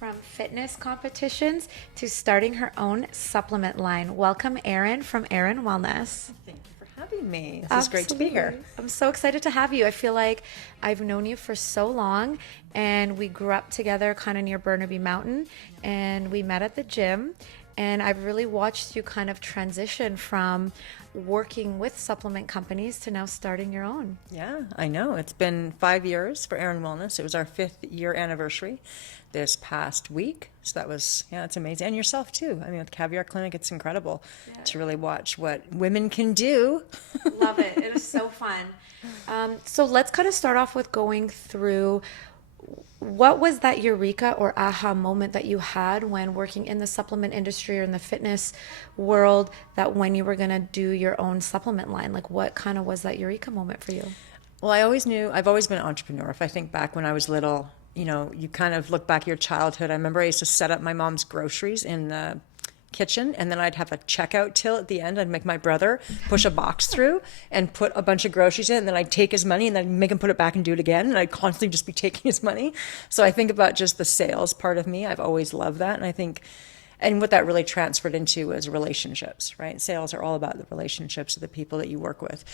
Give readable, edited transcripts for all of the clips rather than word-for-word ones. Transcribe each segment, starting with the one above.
from fitness competitions to starting her own supplement line. Welcome, Aeryon from Aeryon Wellness. Thank you for having me. This is great to be here. I'm so excited to have you. I feel like I've known you for so long, and we grew up together kind of near Burnaby Mountain, and we met at the gym. And I've really watched you kind of transition from working with supplement companies to now starting your own. Yeah, I know. It's been 5 years for Aeryon Wellness. It was our 5th-year anniversary this past week. So that was, yeah, it's amazing. And yourself too. I mean, with Caviar Clinic, it's incredible to really watch what women can do. Love it. It is so fun. So let's kind of start off with going through what was that eureka or aha moment that you had when working in the supplement industry or in the fitness world, that when you were going to do your own supplement line? Like, what kind of was that eureka moment for you? Well, I always knew, I've always been an entrepreneur. If I think back when I was little, you know, you kind of look back at your childhood. I remember I used to set up my mom's groceries in the kitchen, and then I'd have a checkout till at the end. I'd make my brother push a box through and put a bunch of groceries in, and then I'd take his money and then I'd make him put it back and do it again, and I'd constantly just be taking his money. So I think about just the sales part of me. I've always loved that, and I think, and what that really transferred into was relationships, right? Sales are all about the relationships of the people that you work with.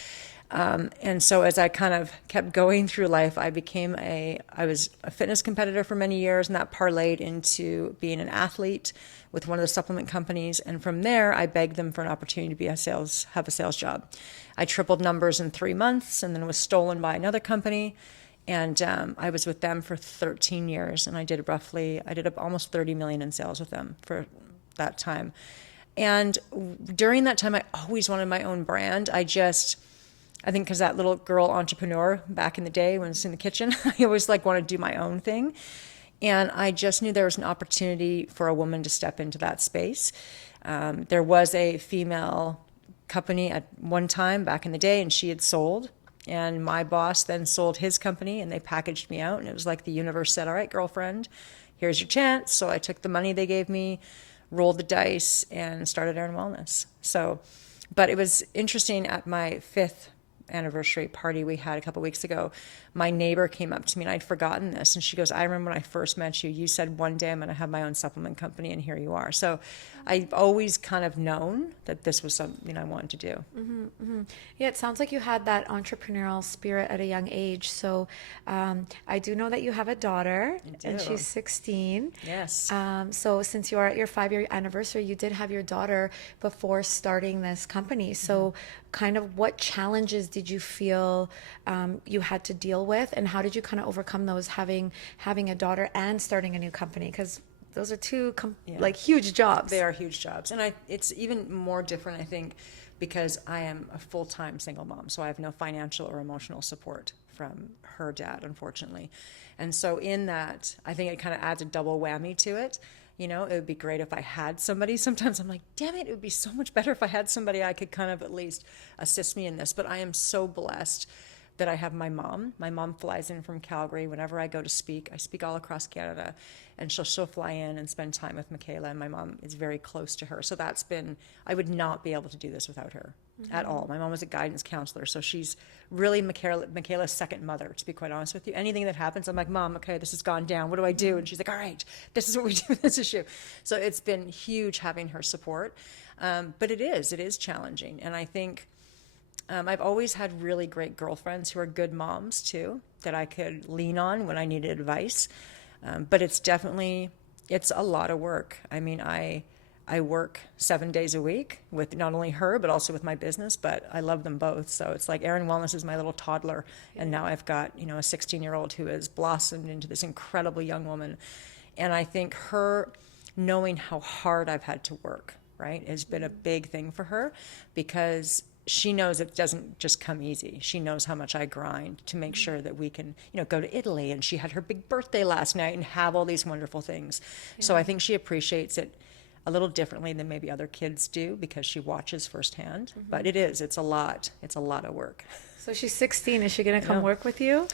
And so as I kind of kept going through life, I was a fitness competitor for many years, and that parlayed into being an athlete with one of the supplement companies. And from there, I begged them for an opportunity to have a sales job. I tripled numbers in 3 months, and then was stolen by another company. And I was with them for 13 years, and I did almost 30 million in sales with them for that time. And during that time, I always wanted my own brand. I think because that little girl entrepreneur back in the day when I was in the kitchen, I always wanted to do my own thing. And I just knew there was an opportunity for a woman to step into that space. There was a female company at one time back in the day, and she had sold. And my boss then sold his company, and they packaged me out. And it was like the universe said, all right, girlfriend, here's your chance. So I took the money they gave me, rolled the dice, and started Aeryon Wellness. But it was interesting. At my 5th anniversary party we had a couple weeks ago, my neighbor came up to me, and I'd forgotten this, and she goes, I remember when I first met you, you said one day I'm going to have my own supplement company, and here you are. So I've always kind of known that this was something I wanted to do. Yeah, it sounds like you had that entrepreneurial spirit at a young age. So I do know that you have a daughter, and she's 16. Yes. So since you are at your 5-year anniversary, you did have your daughter before starting this company. So kind of what challenges did you feel you had to deal with, and how did you kind of overcome those, having a daughter and starting a new company? Because those are two huge jobs. They are huge jobs. And it's even more different, I think, because I am a full-time single mom. So I have no financial or emotional support from her dad, unfortunately. And so in that, I think it kind of adds a double whammy to it. You know, it would be great if I had somebody. Sometimes I'm like, damn it would be so much better if I had somebody I could kind of at least assist me in this. But I am so blessed that I have my mom. My mom flies in from Calgary whenever I go to speak. I speak all across Canada, and she'll fly in and spend time with Michaela, and my mom is very close to her. So I would not be able to do this without her at all. My mom was a guidance counselor, so she's really Michaela's second mother, to be quite honest with you. Anything that happens, I'm like, Mom, okay, this has gone down. What do I do? And she's like, all right, this is what we do with this issue. So it's been huge having her support. But it is challenging. And I think I've always had really great girlfriends who are good moms too, that I could lean on when I needed advice. But it's a lot of work. I mean, I work 7 days a week with not only her, but also with my business, but I love them both. So it's like Aeryon Wellness is my little toddler. And now I've got, a 16-year-old who has blossomed into this incredible young woman. And I think her knowing how hard I've had to work, right, has been a big thing for her, because she knows it doesn't just come easy. She knows how much I grind to make sure that we can, go to Italy. And she had her big birthday last night and have all these wonderful things. Yeah. So I think she appreciates it a little differently than maybe other kids do, because she watches firsthand. But it's a lot. It's a lot of work. So she's 16. Is she going to come work with you?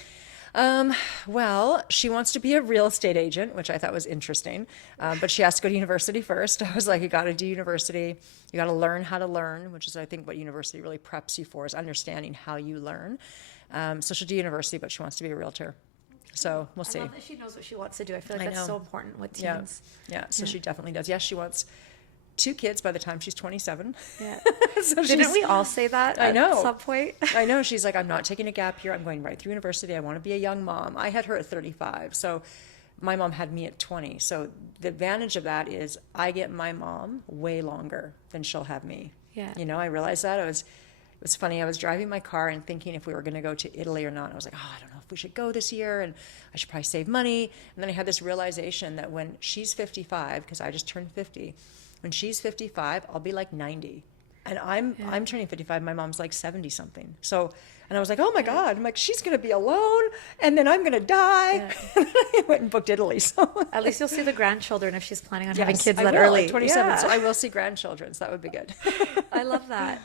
Well, she wants to be a real estate agent, which I thought was interesting. But she has to go to university first. I was like, you got to do university. You got to learn how to learn, which is, I think, what university really preps you for, is understanding how you learn. So she'll do university, but she wants to be a realtor. So we'll see. I love that she knows what she wants to do. I feel like I that's know. so important with Yeah. teens. Yeah. So she definitely does. Yes, she wants 2 kids by the time she's 27. Yeah. So Didn't we all say that I at know. some point? I know. She's like, I'm not taking a gap year. I'm going right through university. I want to be a young mom. I had her at 35. So my mom had me at 20. So the advantage of that is I get my mom way longer than she'll have me. Yeah. You know, I realized that. It was funny. I was driving my car and thinking if we were going to go to Italy or not. I was like, oh, I don't know if we should go this year, and I should probably save money. And then I had this realization that when she's 55, because I just turned 50, when she's 55, I'll be like 90. And I'm turning 55. My mom's like 70 something. So, and I was like, oh my God. I'm like, she's going to be alone, and then I'm going to die. Yeah. And then I went and booked Italy. So At least you'll see the grandchildren if she's planning on having Yes, kids I that will, early. at 27. Yeah. So I will see grandchildren. So that would be good. I love that.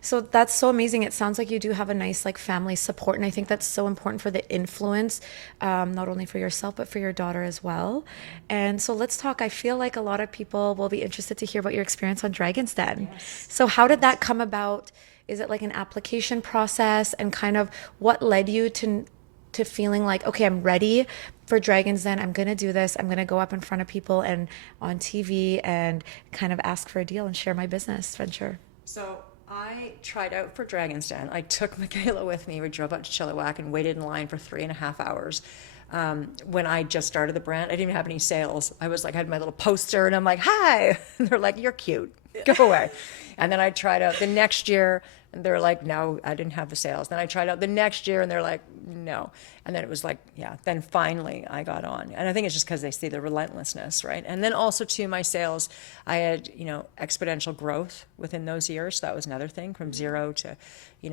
So that's so amazing. It sounds like you do have a nice like family support, and I think that's so important for the influence, not only for yourself but for your daughter as well. And so let's talk. I feel like a lot of people will be interested to hear about your experience on Dragon's Den. Yes. So how did that come about? Is it like an application process, and kind of what led you to feeling like, okay, I'm ready for Dragon's Den. I'm going to do this. I'm going to go up in front of people and on TV and kind of ask for a deal and share my business venture. So I tried out for Dragon's Den. I took Michaela with me. We drove out to Chilliwack and waited in line for 3.5 hours. When I just started the brand, I didn't even have any sales. I was like, I had my little poster and I'm like, hi. And they're like, you're cute. Go away. And then I tried out the next year and they're like, no, I didn't have the sales. Then I tried out the next year and they're like, no. And then it was like, yeah, then finally I got on. And I think it's just because they see the relentlessness, right? And then also too, my sales, I had, exponential growth within those years. So that was another thing, from 0 to,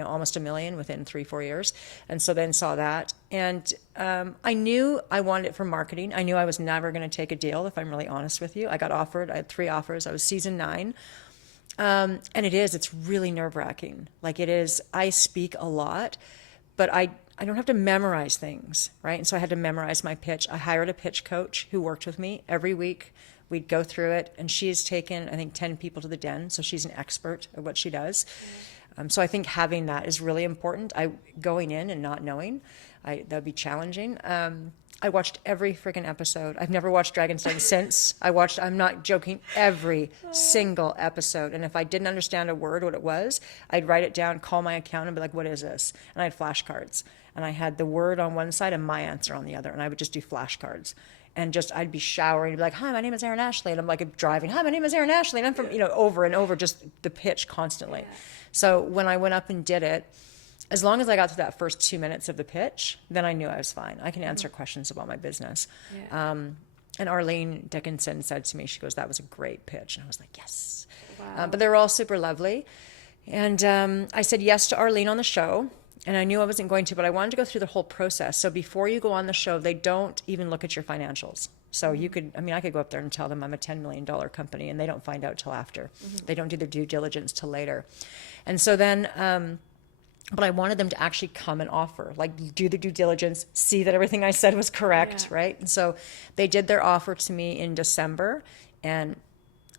almost $1 million within 3-4 years. And so then saw that. And I knew I wanted it for marketing. I knew I was never going to take a deal, if I'm really honest with you. I got offered, I had 3 offers. I was season 9. And it's really nerve-wracking. Like it is, I speak a lot, but I don't have to memorize things, right? And so I had to memorize my pitch. I hired a pitch coach who worked with me every week. We'd go through it, and she has taken, I think, 10 people to the den, so she's an expert at what she does. So I think having that is really important. Going in and not knowing, that would be challenging. I watched every freaking episode. I've never watched Dragon's Den since. I'm not joking, every single episode. And if I didn't understand a word, what it was, I'd write it down, call my accountant, and be like, what is this? And I had flashcards. And I had the word on one side and my answer on the other. And I would just do flashcards. And I'd be showering and be like, hi, my name is Aeryon Ashlie. And I'm like driving, hi, my name is Aeryon Ashlie. And I'm from, over and over, just the pitch constantly. Yeah. So when I went up and did it, as long as I got to that first 2 minutes of the pitch, then I knew I was fine. I can answer questions about my business. Yeah. And Arlene Dickinson said to me, she goes, that was a great pitch. And I was like, yes. Wow. But they were all super lovely. And I said yes to Arlene on the show. And I knew I wasn't going to, but I wanted to go through the whole process. So before you go on the show, they don't even look at your financials. So I could go up there and tell them I'm a $10 million company, and they don't find out till after. Mm-hmm. They don't do their due diligence till later. And so then, but I wanted them to actually come and offer, like do the due diligence, see that everything I said was correct, right? And so they did their offer to me in December, and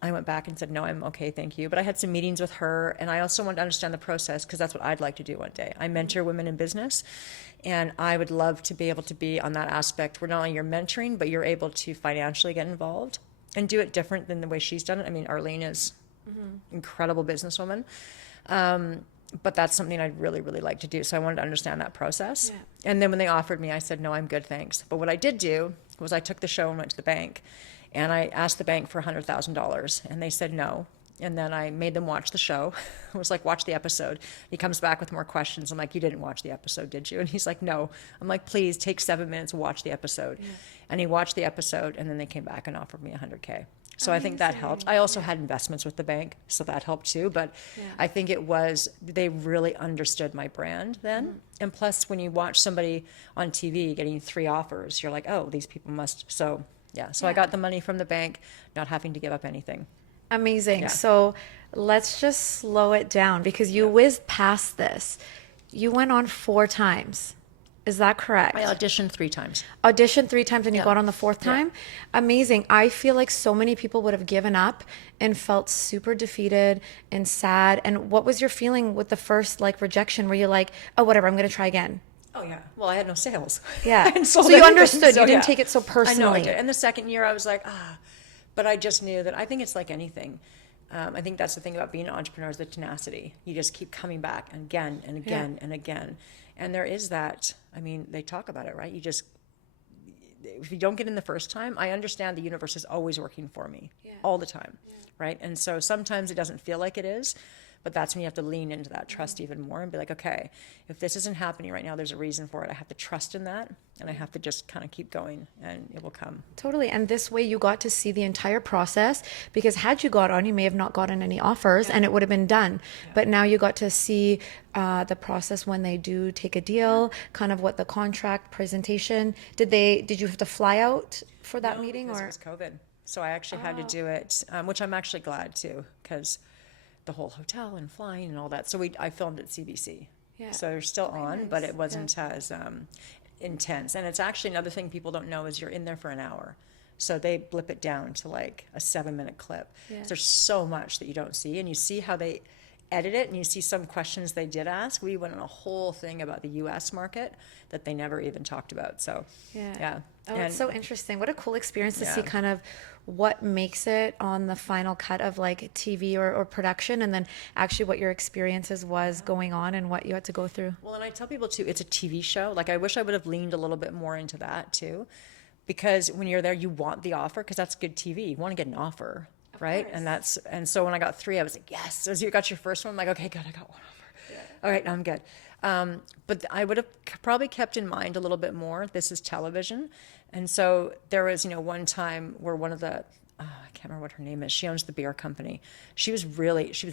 I went back and said, no, I'm okay, thank you. But I had some meetings with her, and I also wanted to understand the process, because that's what I'd like to do one day. I mentor women in business, and I would love to be able to be on that aspect where not only you're mentoring, but you're able to financially get involved and do it different than the way she's done it. I mean, Arlene is incredible businesswoman. But that's something I'd really, really like to do. So I wanted to understand that process. Yeah. And then when they offered me, I said, no, I'm good, thanks. But what I did do was I took the show and went to the bank. And I asked the bank for $100,000. And they said no. And then I made them watch the show. I was like, watch the episode. He comes back with more questions. I'm like, you didn't watch the episode, did you? And he's like, no. I'm like, please take 7 minutes and watch the episode. Yeah. And he watched the episode, and then they came back and offered me $100K. So I think that helped. I also had investments with the bank, so that helped too. But I think they really understood my brand then. Mm-hmm. And plus, when you watch somebody on TV getting 3 offers, you're like, oh, these people must. So I got the money from the bank, not having to give up anything. Amazing. Yeah. So let's just slow it down, because you whizzed past this. You went on 4 times. Is that correct? I auditioned 3 times. Auditioned 3 times, and you got on the 4th time? Yeah. Amazing. I feel like so many people would have given up and felt super defeated and sad. And what was your feeling with the first rejection? Were you like, oh, whatever, I'm going to try again? Oh yeah. Well, I had no sales. Yeah. I hadn't sold So you anything, understood. so You didn't yeah. take it so I know I personally. did. And the second year I was like, but I just knew that I think it's like anything. I think that's the thing about being an entrepreneur is the tenacity. You just keep coming back and again and again and again. And there is that, I mean, they talk about it, right? You just, if you don't get in the first time, I understand the universe is always working for me all the time, right? And so sometimes it doesn't feel like it is, but that's when you have to lean into that trust even more and be like, okay, if this isn't happening right now, there's a reason for it. I have to trust in that, and I have to just kind of keep going, and it will come. Totally. And this way you got to see the entire process, because had you got on, you may have not gotten any offers and it would have been done. But now you got to see the process when they do take a deal, kind of what the contract presentation. Did you have to fly out for that meeting? Because Or it was COVID. So I actually had to do it, which I'm actually glad too, because the whole hotel and flying and all that. So I filmed at CBC. Yeah. So they're still on, nice. but it wasn't as intense. And it's actually another thing people don't know is you're in there for an hour. So they blip it down to like a 7-minute clip. Yeah. There's so much that you don't see, and you see how they edit it, and you see some questions they did ask. We went on a whole thing about the U.S. market that they never even talked about. So yeah. Oh, it's so interesting. What a cool experience to see Yeah. kind of what makes it on the final cut of like TV or production, and then actually what your experiences was going on and what you had to go through. Well, and I tell people too, it's a TV show. Like I wish I would have leaned a little bit more into that too, because when you're there, you want the offer, because that's good TV. You want to get an offer, right? And so when I got 3, I was like, yes. As you got your first one, I'm like, okay, good, I got 1 offer. Yeah. All right, now I'm good. But I would have probably kept in mind a little bit more, this is television. And so there was, one time where one of the, I can't remember what her name is. She owns the beer company. She was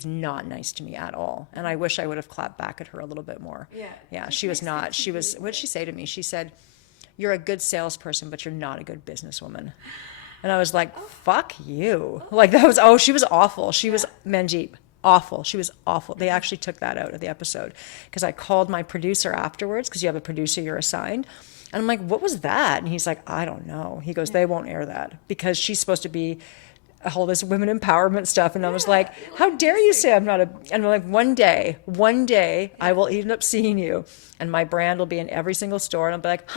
not nice to me at all. And I wish I would have clapped back at her a little bit more. Yeah, she was not. What did she say to me? She said, you're a good salesperson, but you're not a good businesswoman. And I was like, fuck you. Like she was awful. She was Manjeep. Awful. She was awful. They actually took that out of the episode because I called my producer afterwards, because you have a producer you're assigned. And I'm like, what was that? And he's like, I don't know. He goes, they won't air that because she's supposed to be all this women empowerment stuff. And I was like, how dare you say I'm not a, and I'm like, one day I will end up seeing you and my brand will be in every single store. And I'll be like,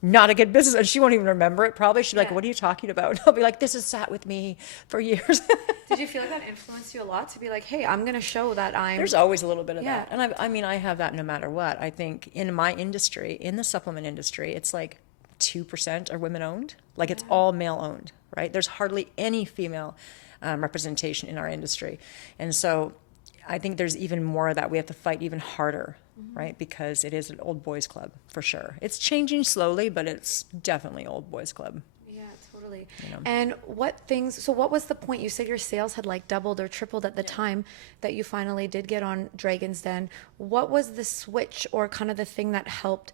not a good business. And she won't even remember it probably. She'll be like, what are you talking about? And I'll be like, this has sat with me for years. Did you feel like that influenced you a lot to be like, hey, I'm going to show that There's always a little bit of Yeah. that. And I have that no matter what. I think in my industry, in the supplement industry, it's like 2% are women owned. Like it's all male owned, right? There's hardly any female representation in our industry. And so I think there's even more of that. We have to fight even harder, right? Because it is an old boys club for sure. It's changing slowly, but it's definitely old boys club. Yeah, totally. And what was the point? You said your sales had like doubled or tripled at the time that you finally did get on Dragon's Den. What was the switch or kind of the thing that helped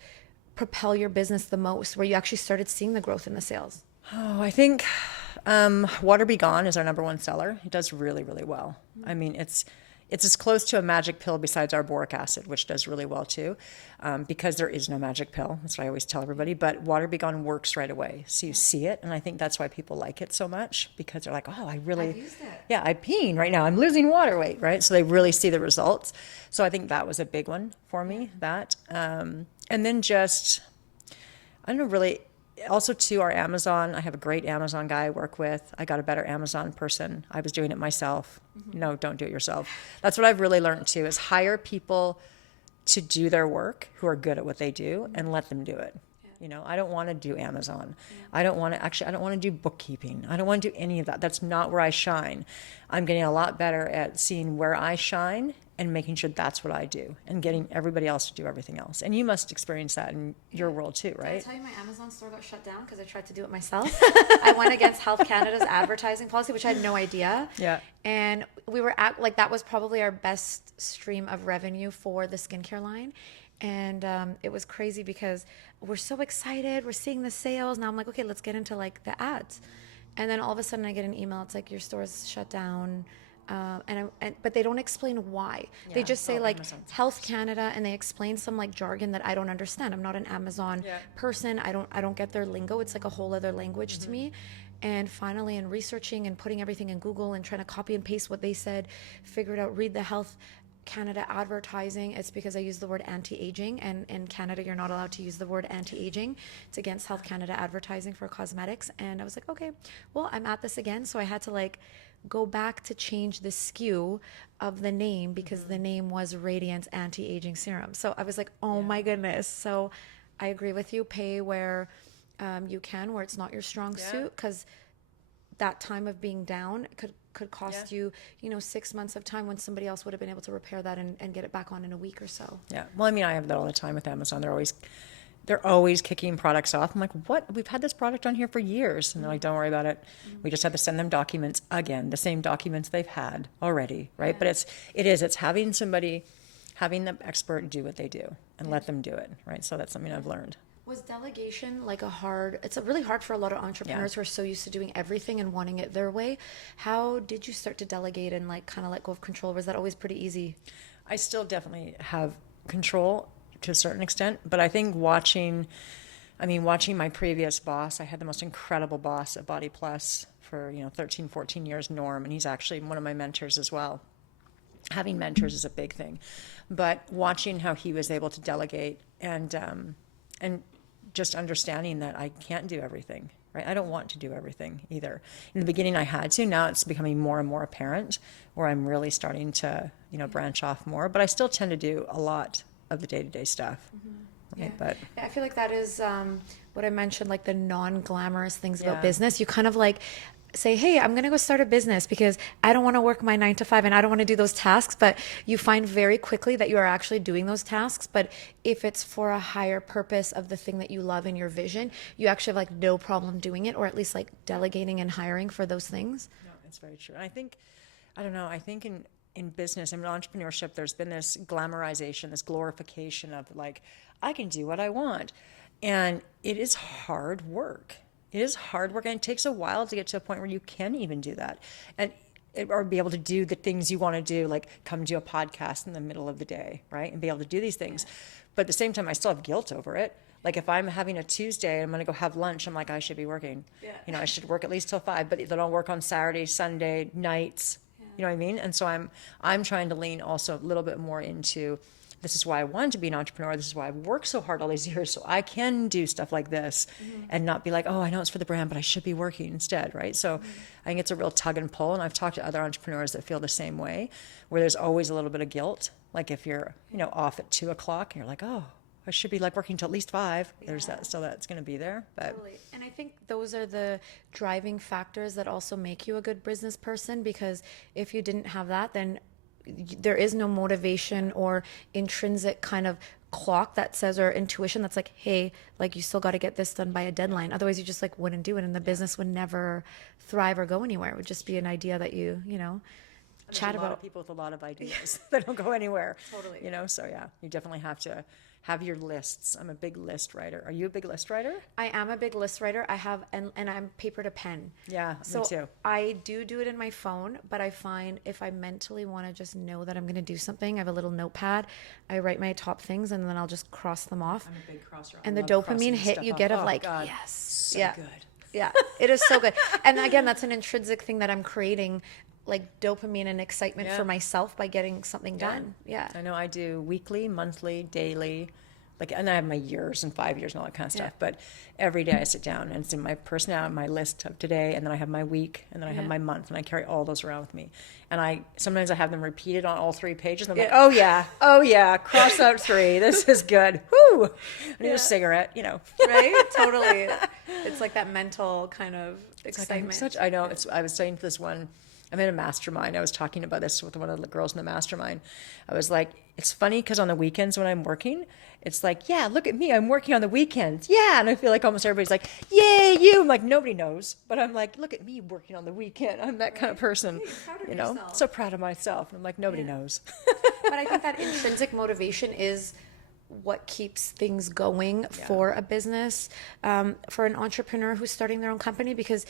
propel your business the most, where you actually started seeing the growth in the sales? Oh, I think Water Be Gone is our #1 seller. It does really, really well. I mean, it's as close to a magic pill besides our boric acid, which does really well too, because there is no magic pill. That's what I always tell everybody. But Water Be Gone works right away. So you see it. And I think that's why people like it so much, because they're like, oh, I've used it. Yeah, I'm peeing right now. I'm losing water weight, right? So they really see the results. So I think that was a big one for me, that. And then just, I don't know, really, also too, our Amazon. I have a great Amazon guy I work with. I got a better Amazon person. I was doing it myself. No, don't do it yourself. That's what I've really learned too, is hire people to do their work who are good at what they do and let them do it. I don't want to do Amazon. I don't want to do bookkeeping. I don't want to do any of that. That's not where I shine. I'm getting a lot better at seeing where I shine and making sure that's what I do, and getting everybody else to do everything else. And you must experience that in your world too, right? Did I tell you my Amazon store got shut down because I tried to do it myself? I went against Health Canada's advertising policy, which I had no idea. Yeah. And we were that was probably our best stream of revenue for the skincare line. And it was crazy because we're so excited. We're seeing the sales. Now I'm like, okay, let's get into like the ads. And then all of a sudden I get an email. It's like, your store's shut down. But they don't explain why. They just say Amazon's Health Canada, and they explain some like jargon that I don't understand. I'm not an Amazon person. I don't get their lingo. It's like a whole other language to me. And finally, in researching and putting everything in Google and trying to copy and paste what they said, figured out, read the Health Canada advertising, it's because I use the word anti-aging, and in Canada you're not allowed to use the word anti-aging. It's against Health Canada advertising for cosmetics. And I was like, okay, well, I'm at this again, so I had to like go back to change the SKU of the name because the name was Radiance Anti-Aging Serum. So I was like, oh my goodness. So I agree with you. Pay where you can, where it's not your strong suit, because that time of being down could cost you, 6 months of time when somebody else would have been able to repair that and get it back on in a week or so. Yeah. Well, I mean, I have that all the time with Amazon. They're always kicking products off. I'm like, what? We've had this product on here for years. And they're like, don't worry about it. We just have to send them documents again, the same documents they've had already, right? Yeah. But it's having the expert do what they do and let them do it, right? So that's something I've learned. Was delegation like it's really hard for a lot of entrepreneurs who are so used to doing everything and wanting it their way. How did you start to delegate and like kind of let go of control? Was that always pretty easy? I still definitely have control to a certain extent, but I think watching my previous boss, I had the most incredible boss at Body Plus for 13, 14 years, Norm, and he's actually one of my mentors as well. Having mentors is a big thing, but watching how he was able to delegate and just understanding that I can't do everything, right? I don't want to do everything either. In the beginning I had to, now it's becoming more and more apparent where I'm really starting to, branch off more, but I still tend to do a lot of the day-to-day stuff. Mm-hmm. Right? But I feel like that is what I mentioned, like the non-glamorous things about business. You kind of like say, hey, I'm going to go start a business because I don't want to work my 9 to 5 and I don't want to do those tasks. But you find very quickly that you are actually doing those tasks. But if it's for a higher purpose of the thing that you love in your vision, you actually have like no problem doing it, or at least like delegating and hiring for those things. No, it's very true. And I think in business and entrepreneurship, there's been this glamorization, this glorification of like, I can do what I want. And it is hard work. It is hard work, and it takes a while to get to a point where you can even do that, or be able to do the things you want to do, like come do a podcast in the middle of the day, right? And be able to do these things. But at the same time, I still have guilt over it. Like if I'm having a Tuesday and I'm going to go have lunch, I'm like, I should be working. Yeah. I should work at least till 5, but then I'll work on Saturday, Sunday, nights. You know what I mean? And so I'm trying to lean also a little bit more into, this is why I wanted to be an entrepreneur. This is why I've worked so hard all these years, so I can do stuff like this and not be like, oh, I know it's for the brand, but I should be working instead, right? So I think it's a real tug and pull, and I've talked to other entrepreneurs that feel the same way, where there's always a little bit of guilt. Like if you're, off at 2:00 and you're like, oh, I should be like working till at least 5. There's that, so that's going to be there. But totally. And I think those are the driving factors that also make you a good business person, because if you didn't have that, then there is no motivation or intrinsic kind of clock that says, or intuition that's like, hey, like you still got to get this done by a deadline. Otherwise you just like wouldn't do it, and the business would never thrive or go anywhere. It would just be an idea that you chat about. A lot of people with a lot of ideas that don't go anywhere. Totally. So yeah, you definitely have to have your lists. I'm a big list writer. Are you a big list writer? I am a big list writer. I have, and I'm paper to pen. Yeah, so me too. I do it in my phone, but I find if I mentally want to just know that I'm going to do something, I have a little notepad. I write my top things and then I'll just cross them off. I'm a big crosser. And the dopamine hit you get of like, God. yes. So good. Yeah, it is so good. And again, that's an intrinsic thing that I'm creating, like dopamine and excitement for myself by getting something done. Yeah. I know I do weekly, monthly, daily, and I have my years and 5 years and all that kind of stuff. But every day I sit down and it's in my personality, my list of today, and then I have my week, and then I have my month, and I carry all those around with me. And sometimes I have them repeated on all 3 pages. And I'm like, oh yeah, cross out 3. This is good. Whoo! I need a cigarette, Right? Totally. It's like that mental kind of excitement. I was saying to this one, I'm in a mastermind. I was talking about this with one of the girls in the mastermind. I was like, it's funny because on the weekends when I'm working, it's like, yeah, look at me, I'm working on the weekends. Yeah. And I feel like almost everybody's like, yay, you. I'm like, nobody knows. But I'm like, look at me working on the weekend. I'm that kind of person, so proud of myself. And I'm like, nobody knows. But I think that intrinsic motivation is what keeps things going for a business, for an entrepreneur who's starting their own company, because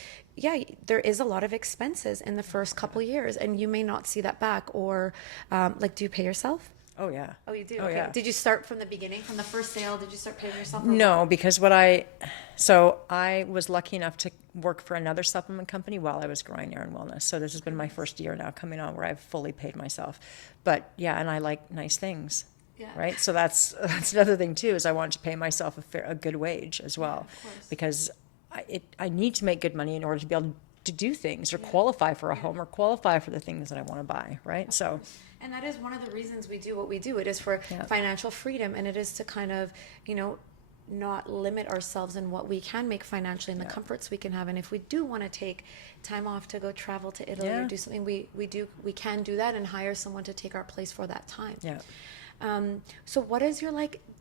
there is a lot of expenses in the first couple years and you may not see that back, or do you pay yourself? Oh yeah. Oh, you do? Oh Okay. yeah. Did you start from the beginning, from the first sale? Did you start paying yourself? Or No, because so I was lucky enough to work for another supplement company while I was growing Aeryon Wellness. So this has been my first year now coming on where I've fully paid myself. But yeah, and I like nice things. Yeah. Right. So that's another thing too, is I want to pay myself a good wage as well, of course. because I need to make good money in order to be able to do things or qualify for a home or qualify for the things that I want to buy. Right. So. And that is one of the reasons we do what we do. It is for financial freedom, and it is to kind of, not limit ourselves in what we can make financially and the comforts we can have. And if we do want to take time off to go travel to Italy or do something, we can do that and hire someone to take our place for that time. Yeah. So what is your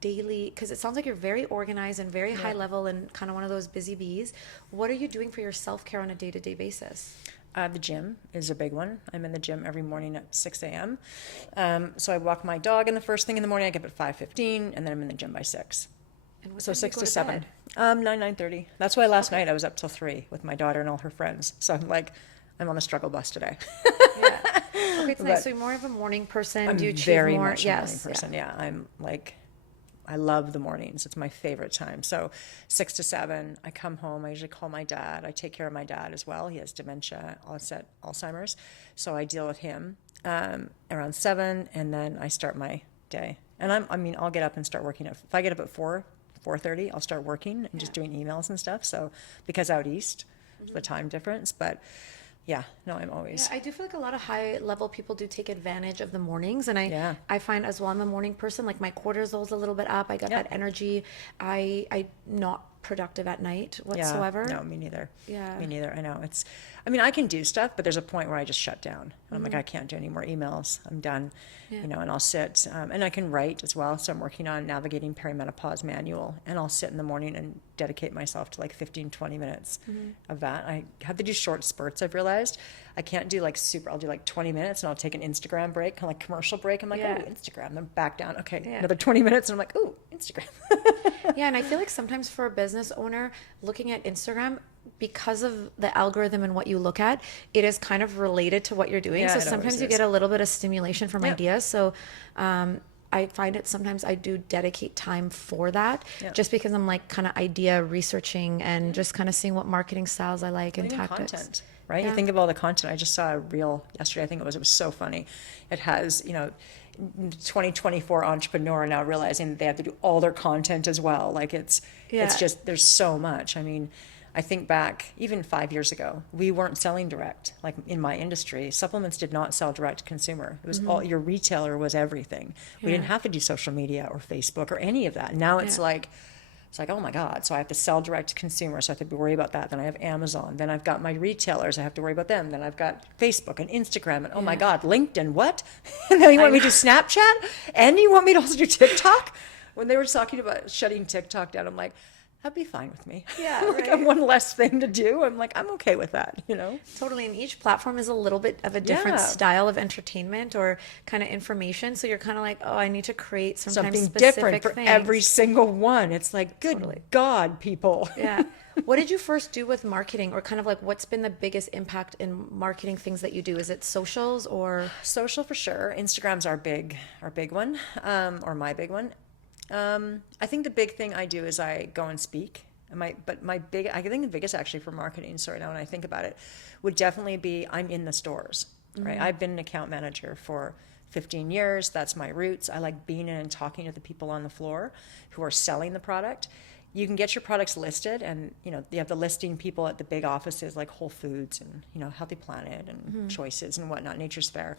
daily, because it sounds like you're very organized and very high level and kind of one of those busy bees. What are you doing for your self-care on a day-to-day basis? The gym is a big one. I'm in the gym every morning at 6 a.m. So I walk my dog in the first thing in the morning. I get up at 5:15, and then I'm in the gym by 6. And what So time do you 6 go to to 7. bed? 9:30. That's why last night I was up till 3 with my daughter and all her friends. So I'm on the struggle bus today. Yeah. Okay, it's nice. So you're more of a morning person. I'm Do you achieve very more? much a morning person. Yeah, I love the mornings. It's my favorite time. So 6 to 7, I come home. I usually call my dad. I take care of my dad as well. He has dementia, Alzheimer's. So I deal with him around 7, and then I start my day. And I'll get up and start working. If I get up at 4:30, I'll start working and just doing emails and stuff. So because out east, the time difference. But yeah, no, I'm always. Yeah, I do feel like a lot of high level people do take advantage of the mornings. And I find as well, I'm a morning person, my cortisol's a little bit up. I got that energy. I not productive at night whatsoever. Yeah, no, me neither. Yeah. Me neither. I know. I can do stuff, but there's a point where I just shut down. I'm like, I can't do any more emails. I'm done. And I'll sit, and I can write as well. So I'm working on Navigating Perimenopause Manual, and I'll sit in the morning and dedicate myself to 15, 20 minutes of that. I have to do short spurts, I've realized. I can't do I'll do 20 minutes and I'll take an Instagram break, kind of commercial break. I'm like, oh, Instagram, then back down. Okay, another 20 minutes, and I'm like, oh, Instagram. Yeah, and I feel like sometimes for a business owner, looking at Instagram, because of the algorithm and what you look at, it is kind of related to what you're doing. Yeah, so it sometimes always you is. get a little bit of stimulation from ideas. So I find it sometimes I do dedicate time for that just because I'm kind of idea researching and just kind of seeing what marketing styles I like and tactics. Content, right? Yeah. You think of all the content. I just saw a reel yesterday. I think it was so funny. It has, 2024 entrepreneur now realizing that they have to do all their content as well. It's just, there's so much. I think back even 5 years ago, we weren't selling direct. In my industry, supplements did not sell direct to consumer. It was all, your retailer was everything. We didn't have to do social media or Facebook or any of that. Now it's oh my God. So I have to sell direct to consumer. So I have to worry about that. Then I have Amazon. Then I've got my retailers. I have to worry about them. Then I've got Facebook and Instagram. And oh my God, LinkedIn, what? And then you want me to do Snapchat? And you want me to also do TikTok? When they were talking about shutting TikTok down, I'm like, that'd be fine with me. Yeah, I have one less thing to do. I'm okay with that, Totally. And each platform is a little bit of a different style of entertainment or kind of information. So you're kind of like, oh, I need to create something different for things. every single one. It's good God, people. Yeah. What did you first do with marketing, or kind of what's been the biggest impact in marketing things that you do? Is it socials or? Social for sure. Instagram's our big one, or my big one. I think the big thing I do is I go and speak. I think the biggest actually for marketing, now when I think about it, would definitely be I'm in the stores, right? I've been an account manager for 15 years. That's my roots. I like being in and talking to the people on the floor who are selling the product. You can get your products listed, and you have the listing people at the big offices like Whole Foods and Healthy Planet and Choices and whatnot, Nature's Fair,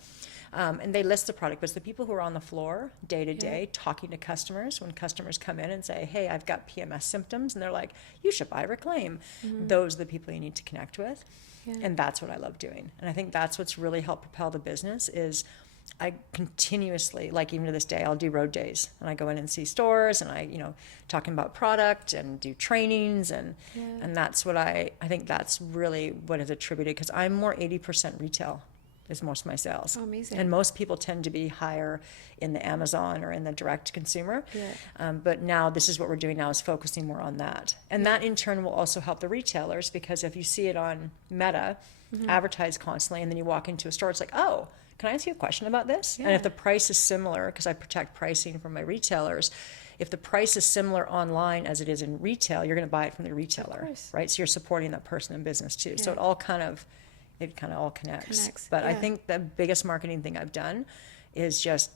and they list the product. But it's the people who are on the floor day to day talking to customers. When customers come in and say, "Hey, I've got PMS symptoms," and they're like, "You should buy Reclaim." Those are the people you need to connect with, and that's what I love doing. And I think that's what's really helped propel the business is. I continuously, even to this day, I'll do road days and I go in and see stores and I, talking about product and do trainings and that's what I think that's really what is attributed because I'm more 80% retail is most of my sales. Oh, amazing. And most people tend to be higher in the Amazon or in the direct consumer. Yeah. But now this is what we're doing now is focusing more on that. And that in turn will also help the retailers because if you see it on Meta, advertised constantly and then you walk into a store, it's like, oh, can I ask you a question about this? Yeah. And if the price is similar, because I protect pricing from my retailers, if the price is similar online as it is in retail, you're going to buy it from the retailer, right? So you're supporting that person in business too. So it kind of all connects. But I think the biggest marketing thing I've done is just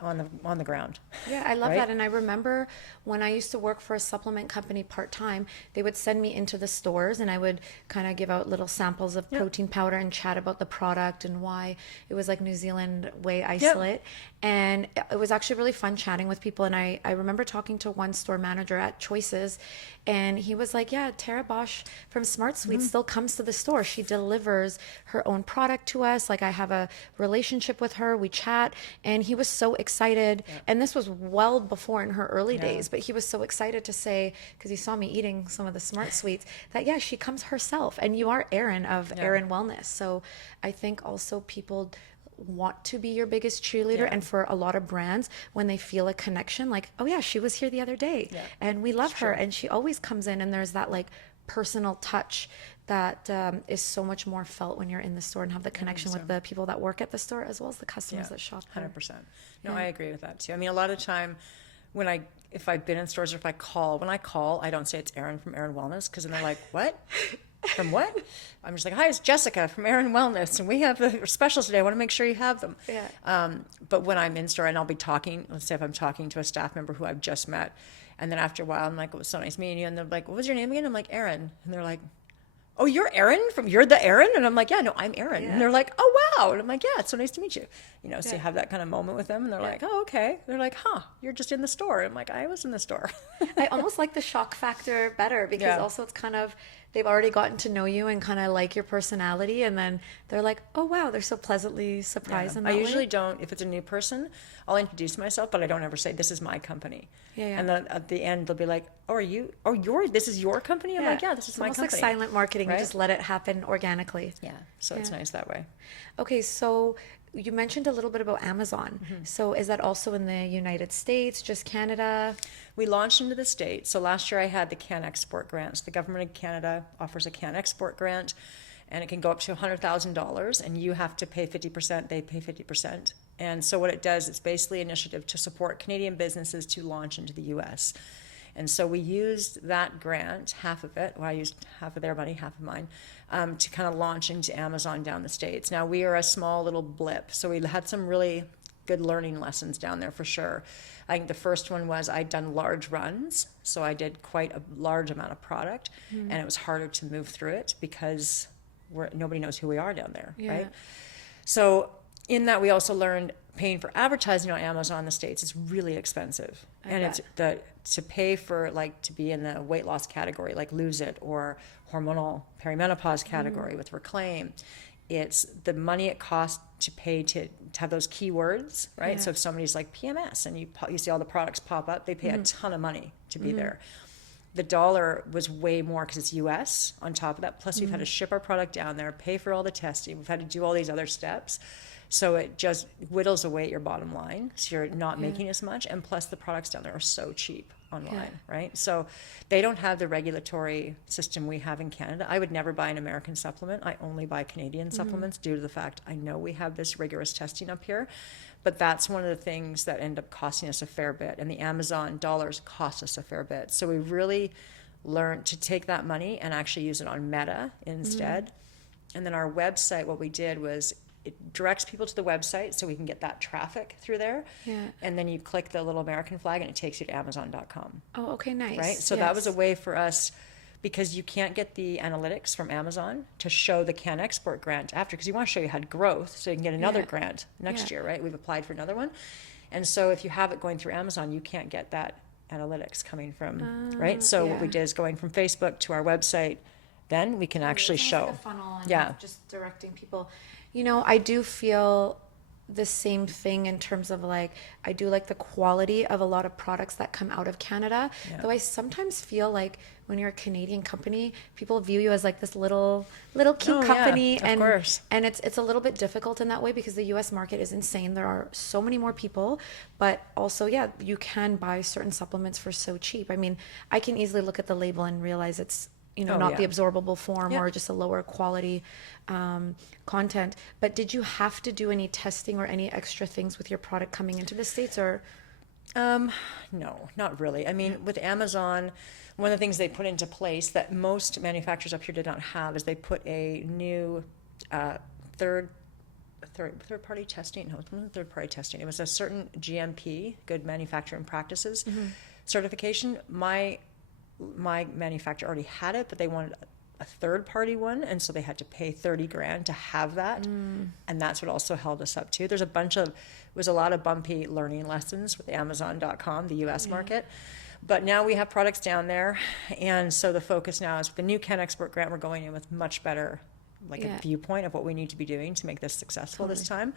on the ground. Yeah, I love right? that. And I remember when I used to work for a supplement company part-time, they would send me into the stores and I would kind of give out little samples of protein powder and chat about the product and why it was like New Zealand whey isolate. And it was actually really fun chatting with people. And I remember talking to one store manager at Choices, and he was like, yeah, Tara Bosch from Smart Sweets still comes to the store. She delivers her own product to us. Like, I have a relationship with her. We chat. And he was so excited. And this was well before in her early days, but he was so excited to say, because he saw me eating some of the Smart Sweets, that, yeah, she comes herself. And you are Aeryon of Aeryon Wellness. So I think also people want to be your biggest cheerleader, and for a lot of brands, when they feel a connection, like, oh yeah, she was here the other day and we love her, and she always comes in, and there's that like personal touch that is so much more felt when you're in the store and have the connection with the people that work at the store as well as the customers that shop there. 100%. No, I agree with that too. I mean, a lot of time if I've been in stores, or when I call, I don't say it's Aeryon from Aeryon Wellness, because then they're like, what? From what? I'm just like, hi, it's Jessica from Aeryon Wellness, and we have the specials today. I want to make sure you have them. But when I'm in store and I'll be talking, let's say if I'm talking to a staff member who I've just met, and then after a while I'm like, it was so nice meeting you, and they're like, what was your name again? I'm like, Aeryon. And they're like, oh, you're the Aeryon? And I'm like, yeah, no, I'm Aeryon. And they're like, oh, wow. And I'm like, yeah, it's so nice to meet you. So you have that kind of moment with them, and they're like, oh, okay. They're like, you're just in the store. I'm like, I was in the store. I almost like the shock factor better, because also it's kind of, they've already gotten to know you and kind of like your personality, and then they're like, oh wow, they're so pleasantly surprised. In that I usually way. don't, if it's a new person, I'll introduce myself, but I don't ever say, this is my company. And then at the end they'll be like, this is your company? I'm like, yeah, this is my company. It's almost like silent marketing. Right? You just let it happen organically. So it's nice that way. Okay, so you mentioned a little bit about Amazon. So is that also in the United States, just Canada? We launched into the States. So last year I had the Can Export grants. The government of Canada offers a Can Export grant, and it can go up to $100,000, and you have to pay 50%, they pay 50%. And so what it does, it's basically an initiative to support Canadian businesses to launch into the US. And so we used that grant, half of it, I used half of their money, half of mine, to kind of launch into Amazon down the States. Now, we are a small little blip, so we had some really good learning lessons down there for sure. I think the first one was I'd done large runs, so I did quite a large amount of product, and it was harder to move through it because nobody knows who we are down there, right? So in that, we also learned paying for advertising on Amazon in the States is really expensive. And to pay for, like, to be in the weight loss category, like Lose It, or hormonal perimenopause category with Reclaim, it's the money it costs to pay to have those keywords, right? So if somebody's like PMS and you see all the products pop up, they pay a ton of money to be there. The dollar was way more because it's US on top of that. Plus we've had to ship our product down there, pay for all the testing. We've had to do all these other steps. So it just whittles away at your bottom line. So you're not making as much. And plus the products down there are so cheap online, right? So they don't have the regulatory system we have in Canada. I would never buy an American supplement. I only buy Canadian supplements due to the fact I know we have this rigorous testing up here. But that's one of the things that end up costing us a fair bit. And the Amazon dollars cost us a fair bit. So we really learned to take that money and actually use it on Meta instead. And then our website, what we did was it directs people to the website so we can get that traffic through there. And then you click the little American flag and it takes you to Amazon.com. Oh, okay, nice. Right? So that was a way for us, because you can't get the analytics from Amazon to show the Can Export grant after, because you want to show you had growth so you can get another grant next year, right? We've applied for another one. And so if you have it going through Amazon, you can't get that analytics coming from, right? So what we did is going from Facebook to our website, then we can actually show. Like a funnel and just directing people. I do feel the same thing in terms of, like, I do like the quality of a lot of products that come out of Canada, though I sometimes feel like when you're a Canadian company, people view you as like this little cute company, of course. And it's a little bit difficult in that way because the US market is insane. There are so many more people, but also you can buy certain supplements for so cheap. I mean, I can easily look at the label and realize it's you know, Oh, not the yeah. absorbable form Yeah. or just a lower quality content. But did you have to do any testing or any extra things with your product coming into the States, or? No, not really. I mean, with Amazon, one of the things they put into place that most manufacturers up here did not have is they put a new uh, third third party testing. No, it wasn't third party testing. It was a certain GMP, Good Manufacturing Practices, certification. My manufacturer already had it, but they wanted a third party one, and so they had to pay 30 grand to have that, and that's what also held us up too. It was a lot of bumpy learning lessons with Amazon.com, the US market, but now we have products down there, and so the focus now is with the new Can Export grant, we're going in with much better a viewpoint of what we need to be doing to make this successful this time.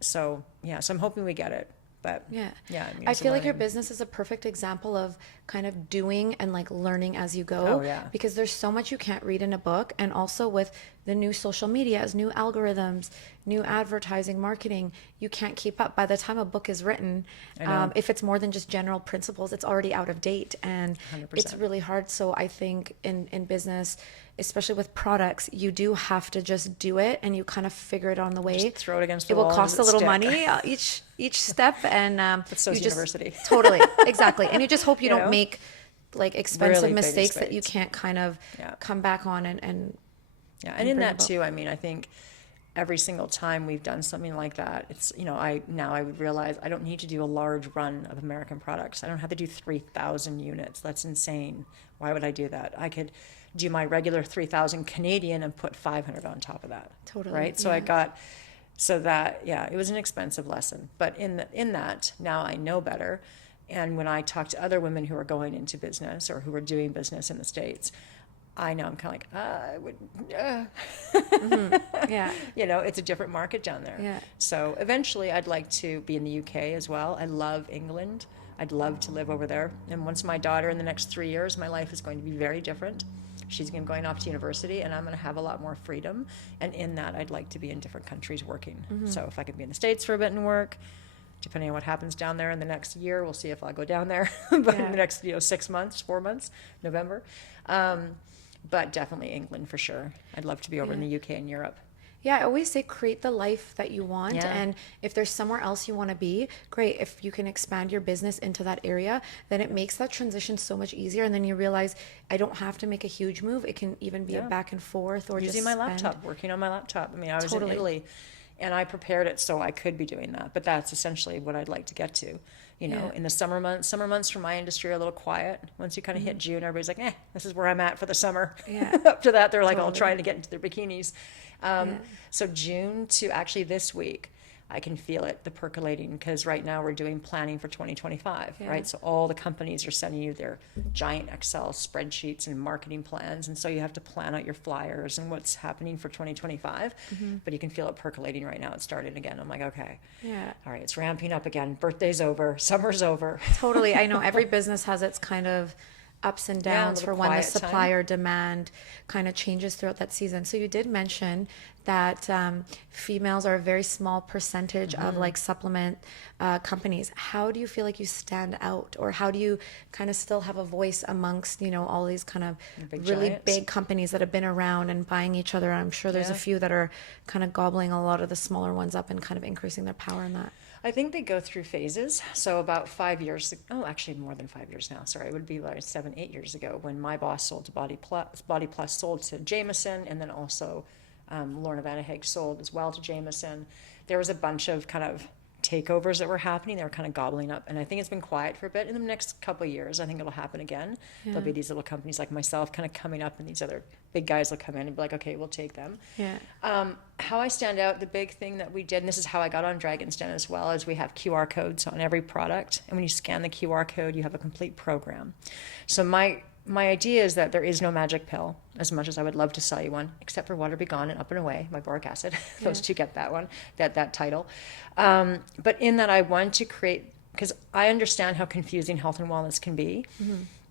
So I'm hoping we get it. But Yeah. I mean, I it's a feel like your learning. business is a perfect example of kind of doing and like learning as you go. Oh, yeah. Because there's so much you can't read in a book. And also with the new social medias, new algorithms, new advertising, marketing, you can't keep up. By the time a book is written, if it's more than just general principles, it's already out of date. And 100%. it's really hard. So I think in business, especially with products, you do have to just do it and you kind of figure it on the way. Just throw it against the It will wall and cost a does it little stick? money each step, and But so is you just university. totally exactly, and you just hope you You don't know? make like expensive Really big mistakes that you mistakes. can't kind of Yeah. come back on and Yeah, and and in bring that about. too, I mean, I think every single time we've done something like that, it's, I would realize I don't need to do a large run of American products. I don't have to do 3,000 units. That's insane. Why would I do that? I could do my regular 3,000 Canadian and put 500 on top of that. Totally, Right? So it was an expensive lesson. But in that, now I know better. And when I talk to other women who are going into business or who are doing business in the States, I know I'm kind of like, I would, Yeah. it's a different market down there. Yeah. So eventually I'd like to be in the UK as well. I love England. I'd love to live over there. And once my daughter, in the next 3 years, my life is going to be very different. She's going off to university, and I'm going to have a lot more freedom. And in that, I'd like to be in different countries working. So if I could be in the States for a bit and work, depending on what happens down there in the next year, we'll see if I'll go down there. But in the next 6 months, 4 months, November. But definitely England for sure. I'd love to be over in the UK and Europe. Yeah, I always say create the life that you want. Yeah. And if there's somewhere else you want to be, great. If you can expand your business into that area, then it makes that transition so much easier. And then you realize I don't have to make a huge move. It can even be a back and forth or Using just my spend. laptop, working on my laptop. I mean, I was Totally. in Italy and I prepared it so I could be doing that. But that's essentially what I'd like to get to. In the summer months for my industry are a little quiet. Once you kind of hit June, everybody's like, this is where I'm at for the summer. Yeah. Up to that, they're like all Totally. trying to get into their bikinis. So June to actually this week, I can feel it, the percolating, because right now we're doing planning for 2025, right? So all the companies are sending you their giant Excel spreadsheets and marketing plans. And so you have to plan out your flyers and what's happening for 2025. But you can feel it percolating right now. It's starting again. I'm like, okay, Yeah. all right, it's ramping up again. Birthday's over. Summer's over. Totally. I know every business has its kind of ups and downs little for when the quiet time. supplier demand kind of changes throughout that season. So you did mention that females are a very small percentage of like supplement companies. How do you feel like you stand out, or how do you kind of still have a voice amongst, all these kind of big really giants. big companies that have been around and buying each other? I'm sure there's a few that are kind of gobbling a lot of the smaller ones up and kind of increasing their power in that. I think they go through phases. So about 5 years, actually more than 5 years now. Sorry, it would be like 7-8 years ago when my boss sold to Body Plus sold to Jameson, and then also Lorna Vanaheg sold as well to Jameson. There was a bunch of kind of takeovers that were happening. They were kind of gobbling up, and I think it's been quiet for a bit. In the next couple of years, I think it'll happen again. There'll be these little companies like myself kind of coming up, and these other big guys will come in and be like, okay, we'll take them. Yeah. How I stand out, the big thing that we did, and this is how I got on Dragon's Den as well, is we have QR codes on every product. And when you scan the QR code, you have a complete program. So my idea is that there is no magic pill, as much as I would love to sell you one, except for Water Be Gone and Up and Away, my boric acid. Those two get that one, that title. But in that I want to create, because I understand how confusing health and wellness can be.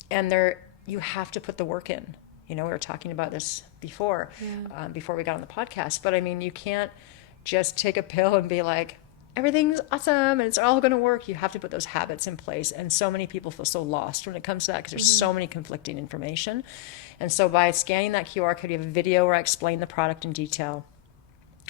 And you have to put the work in. We were talking about this before we got on the podcast. But I mean, you can't just take a pill and be like, everything's awesome and it's all going to work. You have to put those habits in place. And so many people feel so lost when it comes to that because there's so many conflicting information. And so by scanning that QR code, you have a video where I explain the product in detail.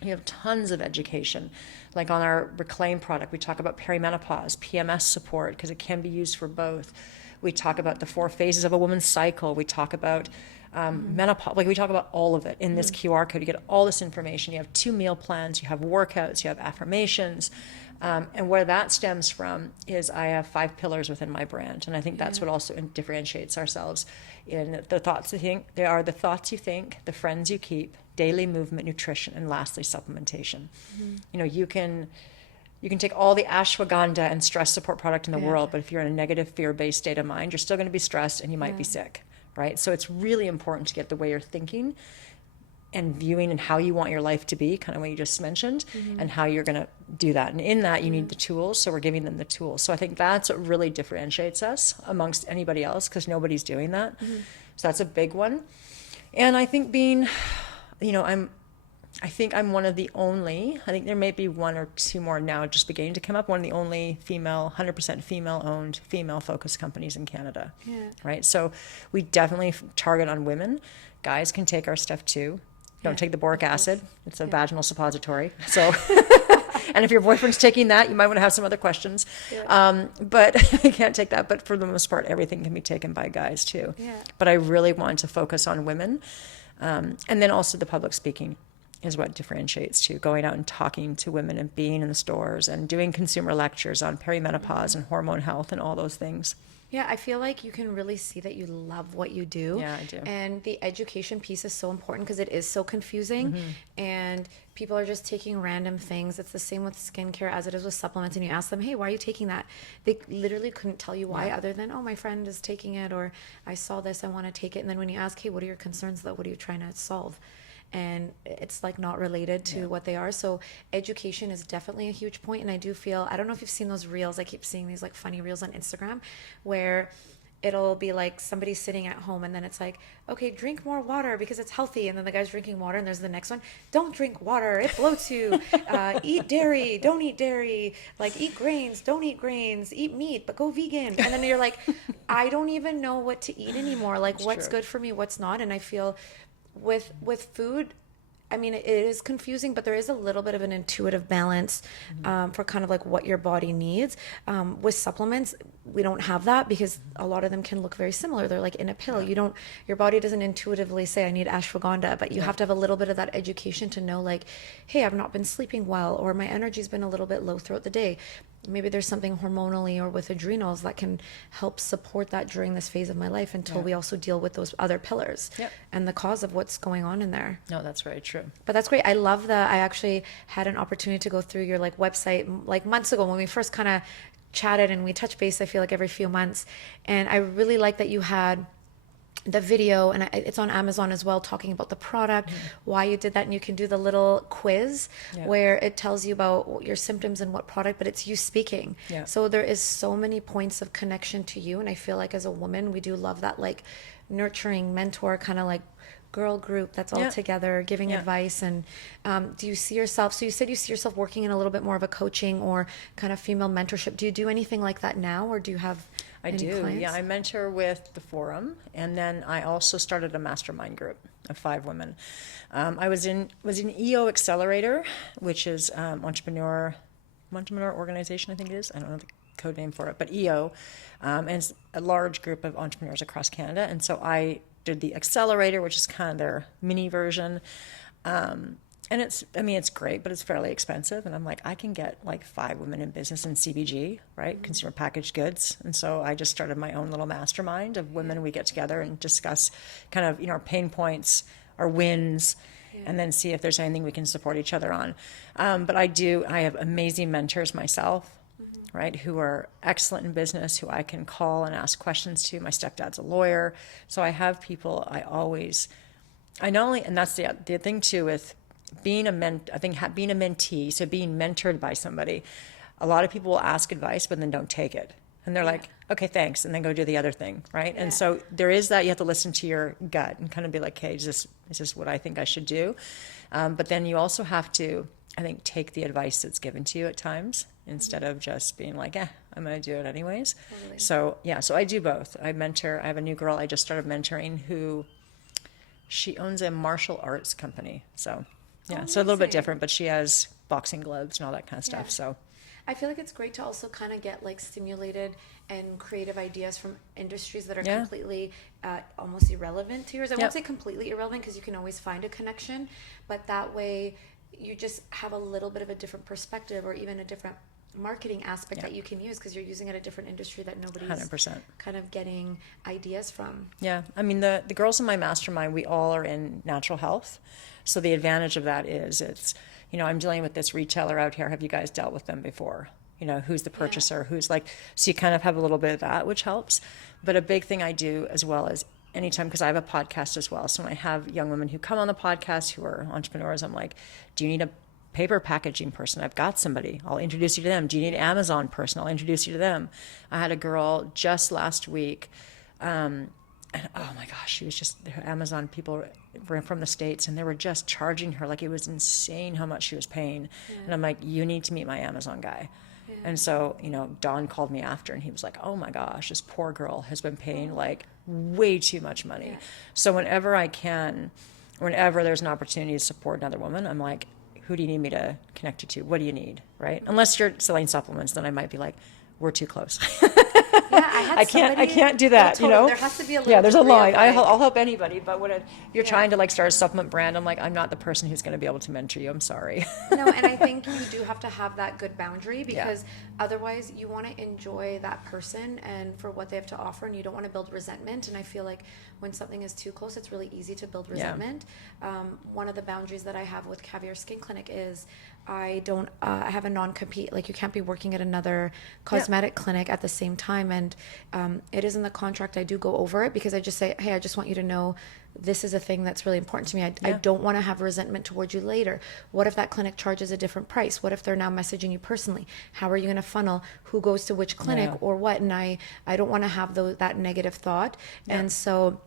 You have tons of education. Like on our Reclaim product, we talk about perimenopause, PMS support, because it can be used for both. We talk about the 4 phases of a woman's cycle. We talk about menopause. Like we talk about all of it in this QR code. You get all this information. You have 2 meal plans. You have workouts. You have affirmations. And where that stems from is I have 5 pillars within my brand. And I think that's what also differentiates ourselves in the thoughts you think. They are the thoughts you think, the friends you keep, daily movement, nutrition, and lastly, supplementation. You know, you can take all the ashwagandha and stress support product in the world, but if you're in a negative, fear-based state of mind, you're still going to be stressed and you might be sick, right? So it's really important to get the way you're thinking and viewing and how you want your life to be, kind of what you just mentioned, and how you're going to do that. And in that, you need the tools, so we're giving them the tools. So I think that's what really differentiates us amongst anybody else, because nobody's doing that. So that's a big one. And I think being, you know, I think I'm one of the only, I think there may be 1 or 2 more now just beginning to come up, one of the only female, 100% female-owned, female-focused companies in Canada, right? So we definitely target on women. Guys can take our stuff too. Don't take the boric acid. It's a vaginal suppository. So, and if your boyfriend's taking that, you might want to have some other questions. But you can't take that. But for the most part, everything can be taken by guys too. But I really want to focus on women. And then also the public speaking is what differentiates too. Going out and talking to women and being in the stores and doing consumer lectures on perimenopause and hormone health and all those things. Yeah, I feel like you can really see that you love what you do. Yeah, I do. And the education piece is so important because it is so confusing and people are just taking random things. It's the same with skincare as it is with supplements. And you ask them, hey, why are you taking that? They literally couldn't tell you why other than, oh, my friend is taking it, or I saw this, I want to take it. And then when you ask, hey, what are your concerns though? What are you trying to solve? And it's like not related to what they are. So education is definitely a huge point. And I do feel, I don't know if you've seen those reels. I keep seeing these like funny reels on Instagram where it'll be like somebody sitting at home and then it's like, okay, drink more water because it's healthy. And then the guy's drinking water and there's the next one, don't drink water, it bloats you. Eat dairy, don't eat dairy. Like eat grains, don't eat grains. Eat meat, but go vegan. And then you're like, I don't even know what to eat anymore. Like what's good for me, what's not. And I feel with food, I mean, it is confusing, but there is a little bit of an intuitive balance for kind of like what your body needs. With supplements, we don't have that because a lot of them can look very similar. They're like in a pill. Your body doesn't intuitively say, I need ashwagandha, but you have to have a little bit of that education to know like, hey, I've not been sleeping well, or my energy's been a little bit low throughout the day. Maybe there's something hormonally or with adrenals that can help support that during this phase of my life until we also deal with those other pillars and the cause of what's going on in there. No, that's very true. But that's great. I love that. I actually had an opportunity to go through your like website like months ago when we first kind of chatted, and we touch base, I feel like every few months. And I really like that you had the video, and it's on Amazon as well, talking about the product, why you did that, and you can do the little quiz where it tells you about your symptoms and what product, but it's you speaking. So there is so many points of connection to you, and I feel like as a woman, we do love that like nurturing mentor kind of like girl group that's all together giving advice. And do you see yourself, so you said you see yourself working in a little bit more of a coaching or kind of female mentorship. Do you do anything like that now, or do you have any clients? Yeah, I mentor with the forum, and then I also started a mastermind group of 5 women. I was in EO Accelerator, which is entrepreneur organization, I think it is. I don't know the code name for it, but EO, and it's a large group of entrepreneurs across Canada. And so I did the Accelerator, which is kind of their mini version. And it's great, but it's fairly expensive. And I'm like, I can get like 5 women in business in CPG, right? Consumer packaged goods. And so I just started my own little mastermind of women. We get together and discuss kind of, our pain points, our wins, and then see if there's anything we can support each other on. But I have amazing mentors myself, right, who are excellent in business, who I can call and ask questions to. My stepdad's a lawyer. So I have people and that's the thing too with being being a mentee, so being mentored by somebody, a lot of people will ask advice, but then don't take it. And they're like, okay, thanks. And then go do the other thing. Right. And so there is that, you have to listen to your gut and kind of be like, hey, is this what I think I should do? But then you also have to I think, take the advice that's given to you at times instead of just being like, I'm going to do it anyways. Totally. So, yeah, so I do both. I have a new girl I just started mentoring who, she owns a martial arts company. So, yeah, so a little bit Amazing. different, but she has boxing gloves and all that kind of stuff. Yeah. So, I feel like it's great to also kind of get like stimulated and creative ideas from industries that are Yeah. completely almost irrelevant to yours. I Yep. won't say completely irrelevant because you can always find a connection, but that way you just have a little bit of a different perspective or even a different marketing aspect that you can use because you're using it a different industry that nobody's 100%. kind of getting ideas from. Yeah, I mean, the girls in my mastermind, we all are in natural health. So the advantage of that is it's, I'm dealing with this retailer out here. Have you guys dealt with them before? Who's the purchaser? Who's like, so you kind of have a little bit of that, which helps. But a big thing I do as well is anytime, because I have a podcast as well. So when I have young women who come on the podcast who are entrepreneurs, I'm like, do you need a paper packaging person? I've got somebody. I'll introduce you to them. Do you need an Amazon person? I'll introduce you to them. I had a girl just last week. And oh my gosh, she was just, the Amazon people were from the States and they were just charging her like it was insane how much she was paying. And I'm like, you need to meet my Amazon guy. And so, Don called me after and he was like, oh my gosh, this poor girl has been paying like way too much money. So whenever I can, whenever there's an opportunity to support another woman, I'm like, who do you need me to connect you to? What do you need, right? Unless you're selling supplements, then I might be like, we're too close. Yeah, I can't do that, There has to be a little there's a degree of, line. like, I'll help anybody, but when you're trying to like start a supplement brand, I'm like, I'm not the person who's going to be able to mentor you. I'm sorry. No, and I think you do have to have that good boundary because otherwise you want to enjoy that person and for what they have to offer, and you don't want to build resentment. And I feel like when something is too close, it's really easy to build resentment. One of the boundaries that I have with Caviar Skin Clinic is I don't I have a non-compete. Like, you can't be working at another cosmetic clinic at the same time. And it is in the contract. I do go over it because I just say, hey, I just want you to know this is a thing that's really important to me. I don't want to have resentment towards you later. What if that clinic charges a different price? What if they're now messaging you personally? How are you going to funnel who goes to which clinic or what? And I don't want to have that negative thought. And so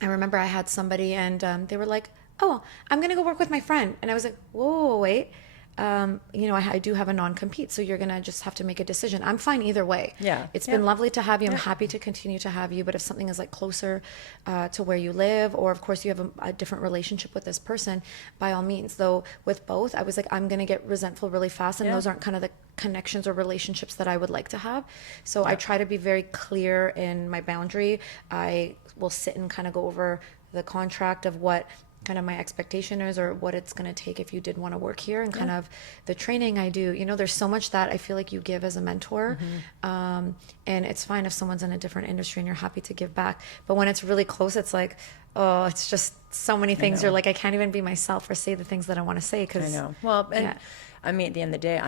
I remember I had somebody and they were like, oh, I'm going to go work with my friend. And I was like, whoa, wait. I do have a non-compete, so you're going to just have to make a decision. I'm fine either way. It's been lovely to have you. I'm happy to continue to have you. But if something is like closer to where you live, or of course you have a different relationship with this person, by all means. Though with both, I was like, I'm going to get resentful really fast. And those aren't kind of the connections or relationships that I would like to have. So I try to be very clear in my boundary. I will sit and kind of go over the contract of what kind of my expectation is or what it's going to take if you did want to work here, and kind of the training I do. There's so much that I feel like you give as a mentor, and it's fine if someone's in a different industry and you're happy to give back, but when it's really close, it's like, oh, it's just so many things. You're like, I can't even be myself or say the things that I want to say because I know. Well, and I mean, at the end of the day,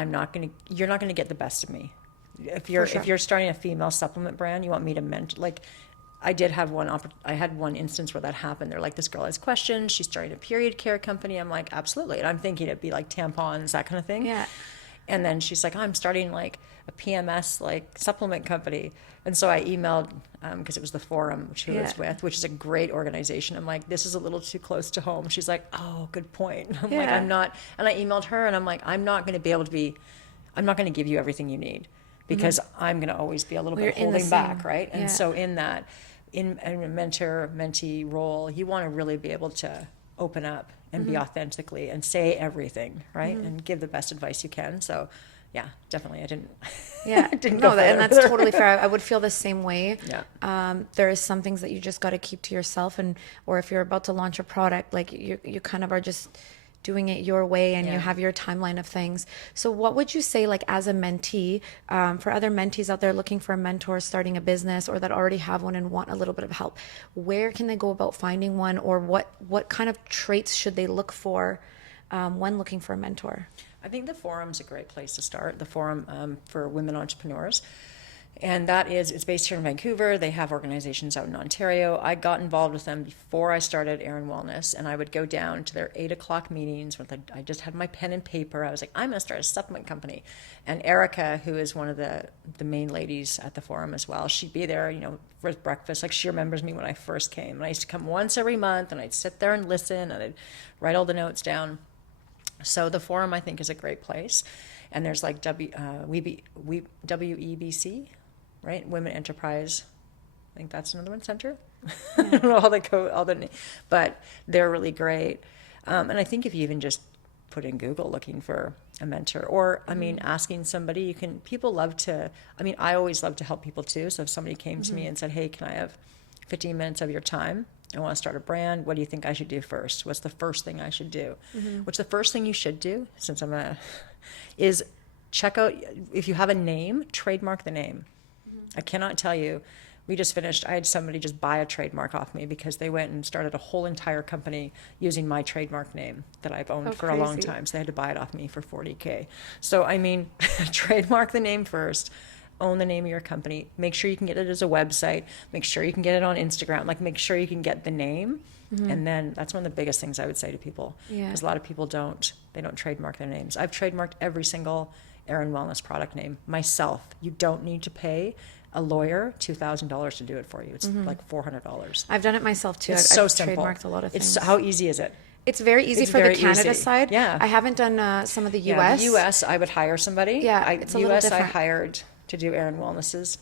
you're not going to get the best of me. If you're starting a female supplement brand, you want me to mentor, like, I had one instance where that happened. They're like, this girl has questions. She's starting a period care company. I'm like, absolutely. And I'm thinking it'd be like tampons, that kind of thing. Yeah. And then she's like, I'm starting like a PMS like supplement company. And so I emailed, because it was the Forum she was with, which is a great organization. I'm like, this is a little too close to home. She's like, oh, good point. I'm like, I'm not. And I emailed her and I'm like, I'm not going to give you everything you need, because I'm going to always be a little bit holding back, right? And so in a mentor-mentee role, you want to really be able to open up and be authentically and say everything, right? And give the best advice you can. So, yeah, definitely. I didn't. Yeah, didn't no, go and further. that's totally fair. I would feel the same way. Yeah. There is some things that you just got to keep to yourself, or if you're about to launch a product, like you kind of are just doing it your way, and you have your timeline of things. So what would you say, like, as a mentee, for other mentees out there looking for a mentor, starting a business, or that already have one and want a little bit of help, where can they go about finding one, or what kind of traits should they look for when looking for a mentor? I think the Forum's a great place to start, the Forum for Women Entrepreneurs. And it's based here in Vancouver. They have organizations out in Ontario. I got involved with them before I started Aeryon Wellness, and I would go down to their 8:00 meetings where I just had my pen and paper. I was like, I'm going to start a supplement company. And Erica, who is one of the main ladies at the Forum as well, she'd be there, for breakfast. Like, she remembers me when I first came. And I used to come once every month, and I'd sit there and listen, and I'd write all the notes down. So the forum, I think, is a great place. And there's like WEBC, right? Women Enterprise. I think that's another one, Center. I don't know all the, but they're really great. And I think if you even just put in Google looking for a mentor, or I mean, asking somebody, people love to, I mean, I always love to help people too. So if somebody came to me and said, hey, can I have 15 minutes of your time? I want to start a brand. What do you think I should do first? What's the first thing I should do? What's the first thing you should do, since is check out, if you have a name, trademark the name. I cannot tell you. I had somebody just buy a trademark off me because they went and started a whole entire company using my trademark name that I've owned for a long time. So they had to buy it off me for $40,000. So, I mean, trademark the name first. Own the name of your company. Make sure you can get it as a website. Make sure you can get it on Instagram. Like, make sure you can get the name. And then that's one of the biggest things I would say to people. Because a lot of people don't trademark their names. I've trademarked every single Aeryon Wellness product name myself. You don't need to pay a lawyer $2,000 to do it for you. It's like $400. I've done it myself too. It's so I've simple. trademarked a lot of things. How easy is it? It's very easy It's for very the Canada easy. side. Yeah. I haven't done some of the Yeah, US. the US, I would hire somebody. Yeah, it's a little US, different. I hired to do Aeryon Wellness's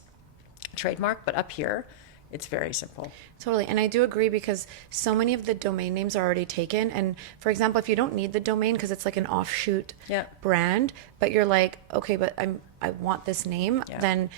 trademark, but up here, it's very simple. Totally. And I do agree because so many of the domain names are already taken. And for example, if you don't need the domain because it's like an offshoot brand, but you're like, okay, but I want this name, then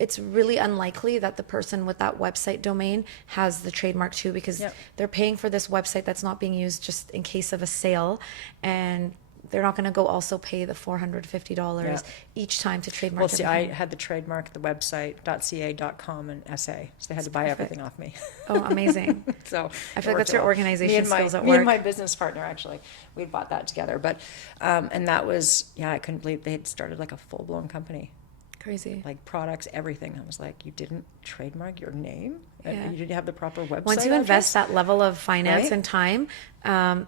it's really unlikely that the person with that website domain has the trademark too, because they're paying for this website that's not being used just in case of a sale. And they're not going to go also pay the $450 each time to trademark. Well, see, everything. I had the trademark, the website, .ca.com and SA. So they had to buy everything off me. Oh, amazing. So I feel like that's your organization skills at Me work. and my business partner, actually, we bought that together. But, and that was, I couldn't believe they had started like a full-blown company. Crazy. Like products, everything. I was like, you didn't trademark your name? You didn't have the proper website Once you address? invest that level of finance Right? and time, 100%.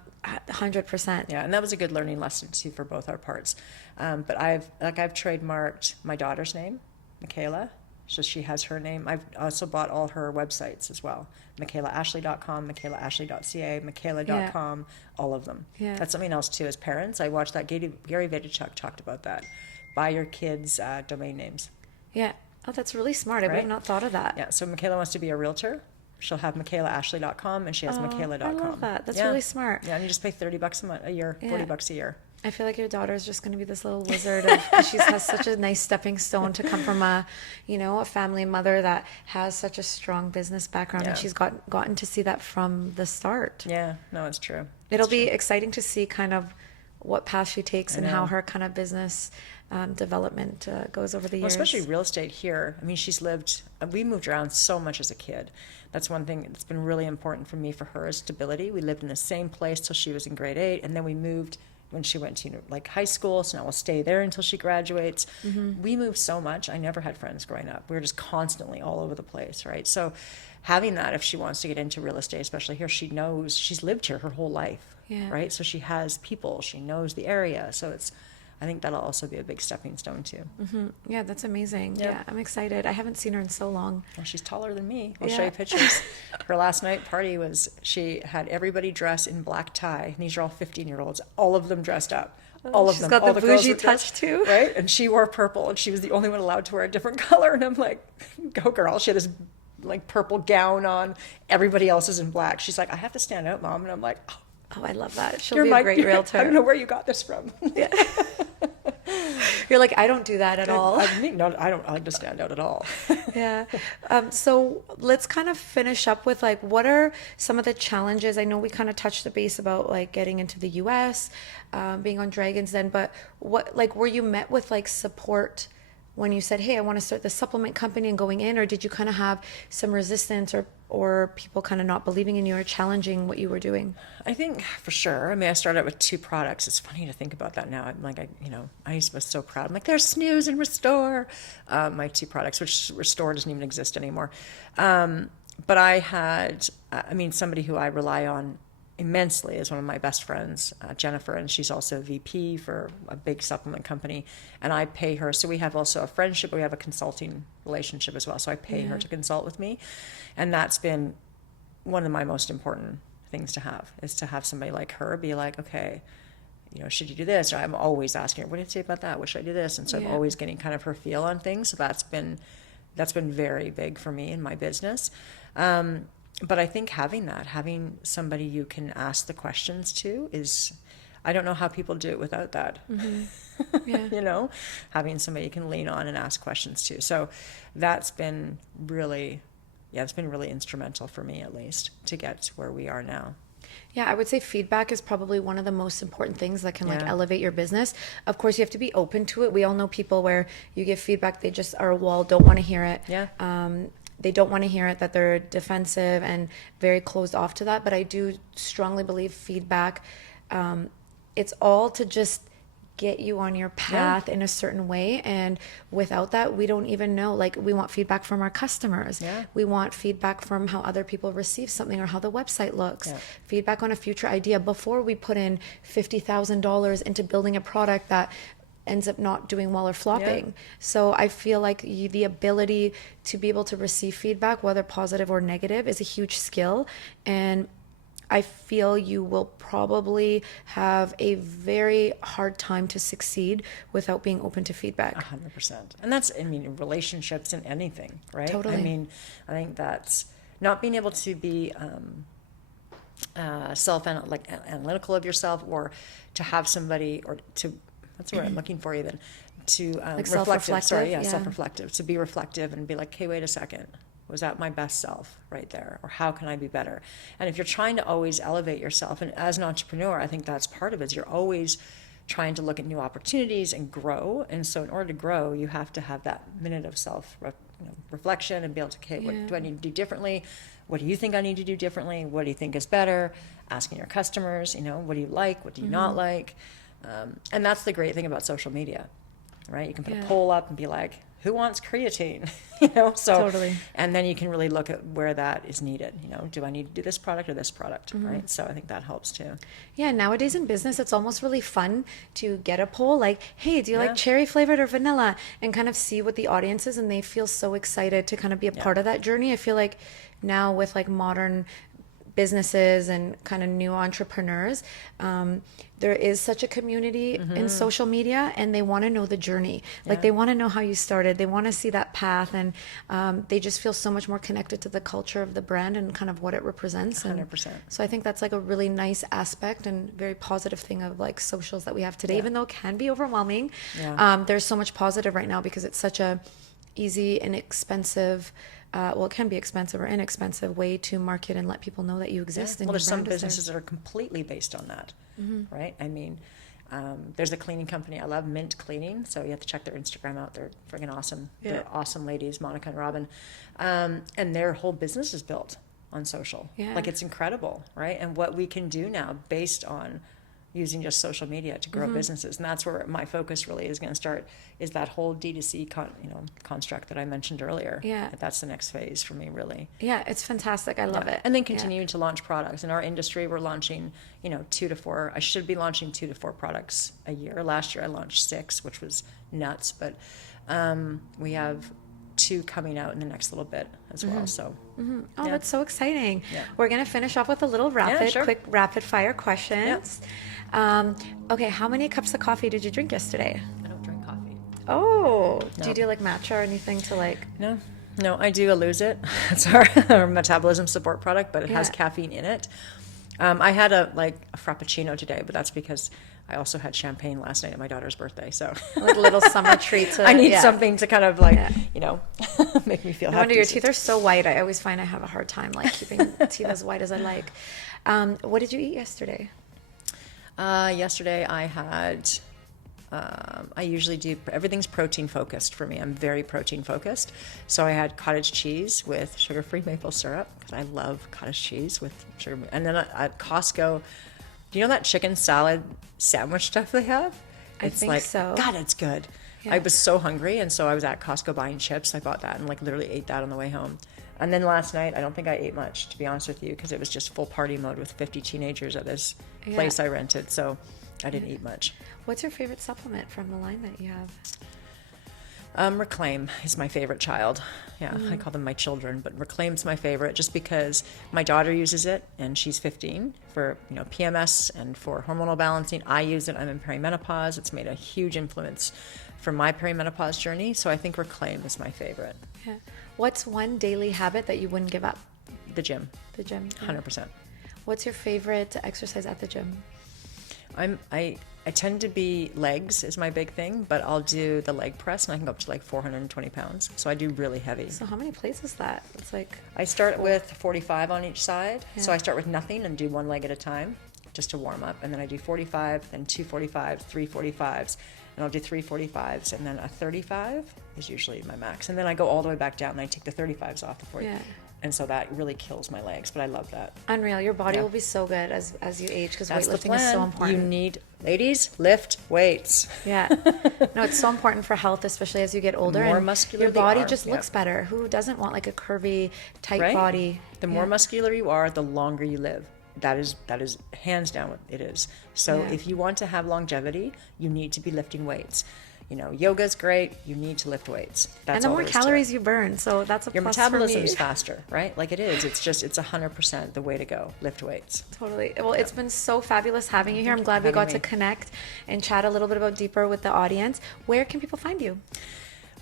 Yeah, and that was a good learning lesson too for both our parts. But I've trademarked my daughter's name, Michaela. So she has her name. I've also bought all her websites as well. MichaelaAshlie.com, MichaelaAshlie.ca, Michaela.com, all of them. Yeah. That's something else too. As parents, I watched that. Gary Vaynerchuk talked about that. Buy your kids' domain names. Yeah. Oh, that's really smart. I would have Right? not thought of that. Yeah, so Michaela wants to be a realtor. She'll have MichaelaAshlie.com and she has Michaela.com. I love that. That's really smart. Yeah, and you just pay $30 a year, $40 a year. I feel like your daughter is just going to be this little wizard of, 'cause she has such a nice stepping stone to come from a family mother that has such a strong business background, and she's gotten to see that from the start. Yeah, no, it's true. It'll be exciting to see kind of what path she takes and how her kind of business development goes over the years. Well, especially real estate here. I mean, we moved around so much as a kid. That's one thing that's been really important for me, for her, is stability. We lived in the same place till she was in grade 8, and then we moved when she went to high school, so now we'll stay there until she graduates. We moved so much. I never had friends growing up. We were just constantly all over the place, right? So having that, if she wants to get into real estate, especially here, she knows, she's lived here her whole life, right? So she has people, she knows the area. So I think that'll also be a big stepping stone too. Yeah, that's amazing. Yep. Yeah, I'm excited. I haven't seen her in so long. Well, she's taller than me. I'll show you pictures. Her last night party she had everybody dress in black tie. And these are all 15-year-olds, all of them dressed up. All of She's them. got all the girls bougie were dressed, touch too. right? And she wore purple, and she was the only one allowed to wear a different color. And I'm like, go girl. She had this purple gown on. Everybody else is in black. She's like, I have to stand out, Mom. And I'm like, Oh, I love that. She'll be a great realtor. I don't know where you got this from. You're like, I don't do that at all. I don't like to stand out at all. Yeah. So let's kind of finish up with what are some of the challenges? I know we kind of touched the base about getting into the US, being on Dragons then, but what, were you met with support when you said, hey, I want to start the supplement company and going in, or did you kind of have some resistance or people kind of not believing in you or challenging what you were doing? I think for sure. I mean, I started out with 2 products. It's funny to think about that now. I'm like, I used to be so proud. I'm like, there's Snooze and Restore, my 2 products, which Restore doesn't even exist anymore. But I had, somebody who I rely on immensely is one of my best friends, Jennifer, and she's also VP for a big supplement company, and I pay her. So we have also a friendship, but we have a consulting relationship as well. So I pay her to consult with me, and that's been one of my most important things to have, is to have somebody like her be like, okay, should you do this? Or I'm always asking her, what do you say about that? What should I do this? And so I'm always getting kind of her feel on things. So that's been very big for me in my business. But I think having somebody you can ask the questions to I don't know how people do it without that. Yeah. Having somebody you can lean on and ask questions to. So that's been really, it's been really instrumental for me, at least, to get to where we are now. Yeah, I would say feedback is probably one of the most important things that can like elevate your business. Of course, you have to be open to it. We all know people where you give feedback, they just are a wall, don't want to hear it. Yeah. They don't want to hear it, that they're defensive and very closed off to that. But I do strongly believe feedback, it's all to just get you on your path in a certain way, and without that we don't even know. Like, we want feedback from our customers, we want feedback from how other people receive something or how the website looks, feedback on a future idea before we put in $50,000 into building a product that ends up not doing well or flopping. So I feel like the ability to be able to receive feedback, whether positive or negative, is a huge skill. And I feel you will probably have a very hard time to succeed without being open to feedback. 100%. And that's, relationships and anything, right? Totally. I think that's not being able to be analytical of yourself, or to have somebody, or to, that's what I'm looking for even, to Like reflective, self-reflective, self-reflective, to be reflective and be like, hey, wait a second. Was that my best self right there? Or how can I be better? And if you're trying to always elevate yourself, and as an entrepreneur, I think that's part of it, is you're always trying to look at new opportunities and grow. And so in order to grow, you have to have that minute of reflection and be able to, okay, what do I need to do differently? What do you think I need to do differently? What do you think is better? Asking your customers, what do you like? What do you not like? And that's the great thing about social media, right? You can put a poll up and be like, who wants creatine? So Totally. And then you can really look at where that is needed. Do I need to do this product or this product, right? So I think that helps too. Yeah, nowadays in business, it's almost really fun to get a poll like, hey, do you like cherry flavored or vanilla? And kind of see what the audience is, and they feel so excited to kind of be a part of that journey. I feel like now with like modern businesses and kind of new entrepreneurs, there is such a community in social media, and they want to know the journey. Like, they want to know how you started. They want to see that path, and they just feel so much more connected to the culture of the brand and kind of what it represents. 100%. So I think that's like a really nice aspect and very positive thing of like socials that we have today, even though it can be overwhelming. There's so much positive right now because it's such a easy, inexpensive, it can be expensive or inexpensive way to market and let people know that you exist. And well, there's some businesses that are completely based on that, right? There's a cleaning company I love, Mint Cleaning. So you have to check their Instagram out. They're friggin' awesome. Yeah. They're awesome ladies, Monica and Robin. And their whole business is built on social. Yeah. Like, it's incredible, right? And what we can do now based on using just social media to grow businesses. And that's where my focus really is going to start, is that whole D2C construct that I mentioned earlier. Yeah. That's the next phase for me, really. Yeah, it's fantastic. I love it. And then continuing to launch products. In our industry, we're launching, 2 to 4. I should be launching 2 to 4 products a year. Last year I launched 6, which was nuts. But we have 2 coming out in the next little bit as well. So, that's so exciting. Yeah. We're going to finish off with a little quick rapid fire questions. Okay, how many cups of coffee did you drink yesterday? I don't drink coffee. Oh, No. do you do like matcha or anything to like? No, I do Lose It. It's our metabolism support product, but it has caffeine in it. I had a frappuccino today, but that's because I also had champagne last night at my daughter's birthday. So Like a little summer treat. I need something to kind of make me feel happy. No wonder your teeth are so white. I always find I have a hard time like keeping teeth as white as I like. What did you eat yesterday? Yesterday I had, I usually do, everything's protein focused for me. I'm very protein focused. So I had cottage cheese with sugar-free maple syrup, because I love cottage cheese with sugar. And then at Costco, do you know that chicken salad sandwich stuff they have? I think so. God, it's good. Yeah. I was so hungry, and so I was at Costco buying chips. I bought that and literally ate that on the way home. And then last night, I don't think I ate much, to be honest with you, because it was just full party mode with 50 teenagers at this place I rented. So I didn't eat much. What's your favorite supplement from the line that you have? Reclaim is my favorite child. Yeah, I call them my children, but Reclaim's my favorite just because my daughter uses it and she's 15 for, PMS and for hormonal balancing. I use it. I'm in perimenopause. It's made a huge influence for my perimenopause journey. So I think Reclaim is my favorite. Yeah. What's one daily habit that you wouldn't give up? The gym. The gym. 100%. What's your favorite exercise at the gym? I tend to be legs is my big thing, but I'll do the leg press and I can go up to like 420 pounds. So I do really heavy. So how many plays is that? It's like I start with 45 on each side. Yeah. So I start with nothing and do one leg at a time just to warm up. And then I do 45, then 2 45s, 3 45s, and I'll do 3 45s. And then a 35 is usually my max. And then I go all the way back down and I take the 35s off the 40. Yeah. And so that really kills my legs, but I love that. Unreal. Your body will be so good as you age because weightlifting is so important. You need, ladies, lift weights. Yeah. No, it's so important for health, especially as you get older. The more muscular your body just looks better. Who doesn't want like a curvy, tight body? The more muscular you are, the longer you live. That is hands down what it is. So if you want to have longevity, you need to be lifting weights. Yoga's great. You need to lift weights. And the more calories you burn, so that's a plus for me. Your metabolism is faster, right? Like it is. It's 100% the way to go. Lift weights. Totally. Well, it's been so fabulous having you here. I'm glad we got to connect and chat a little bit about deeper with the audience. Where can people find you?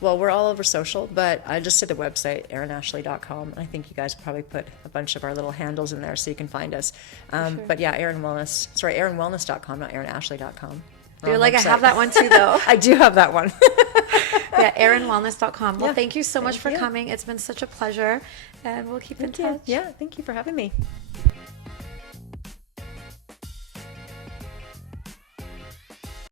Well, we're all over social, but I just did the website, aeryonashlie.com. I think you guys probably put a bunch of our little handles in there so you can find us. Sure. But yeah, aeryonwellness.com, not aeryonashlie.com. You're like, website. I have that one too, though. I do have that one. Yeah, aeryonwellness.com. Well, thank you so much for coming. It's been such a pleasure, and we'll keep in touch. Yeah, thank you for having me.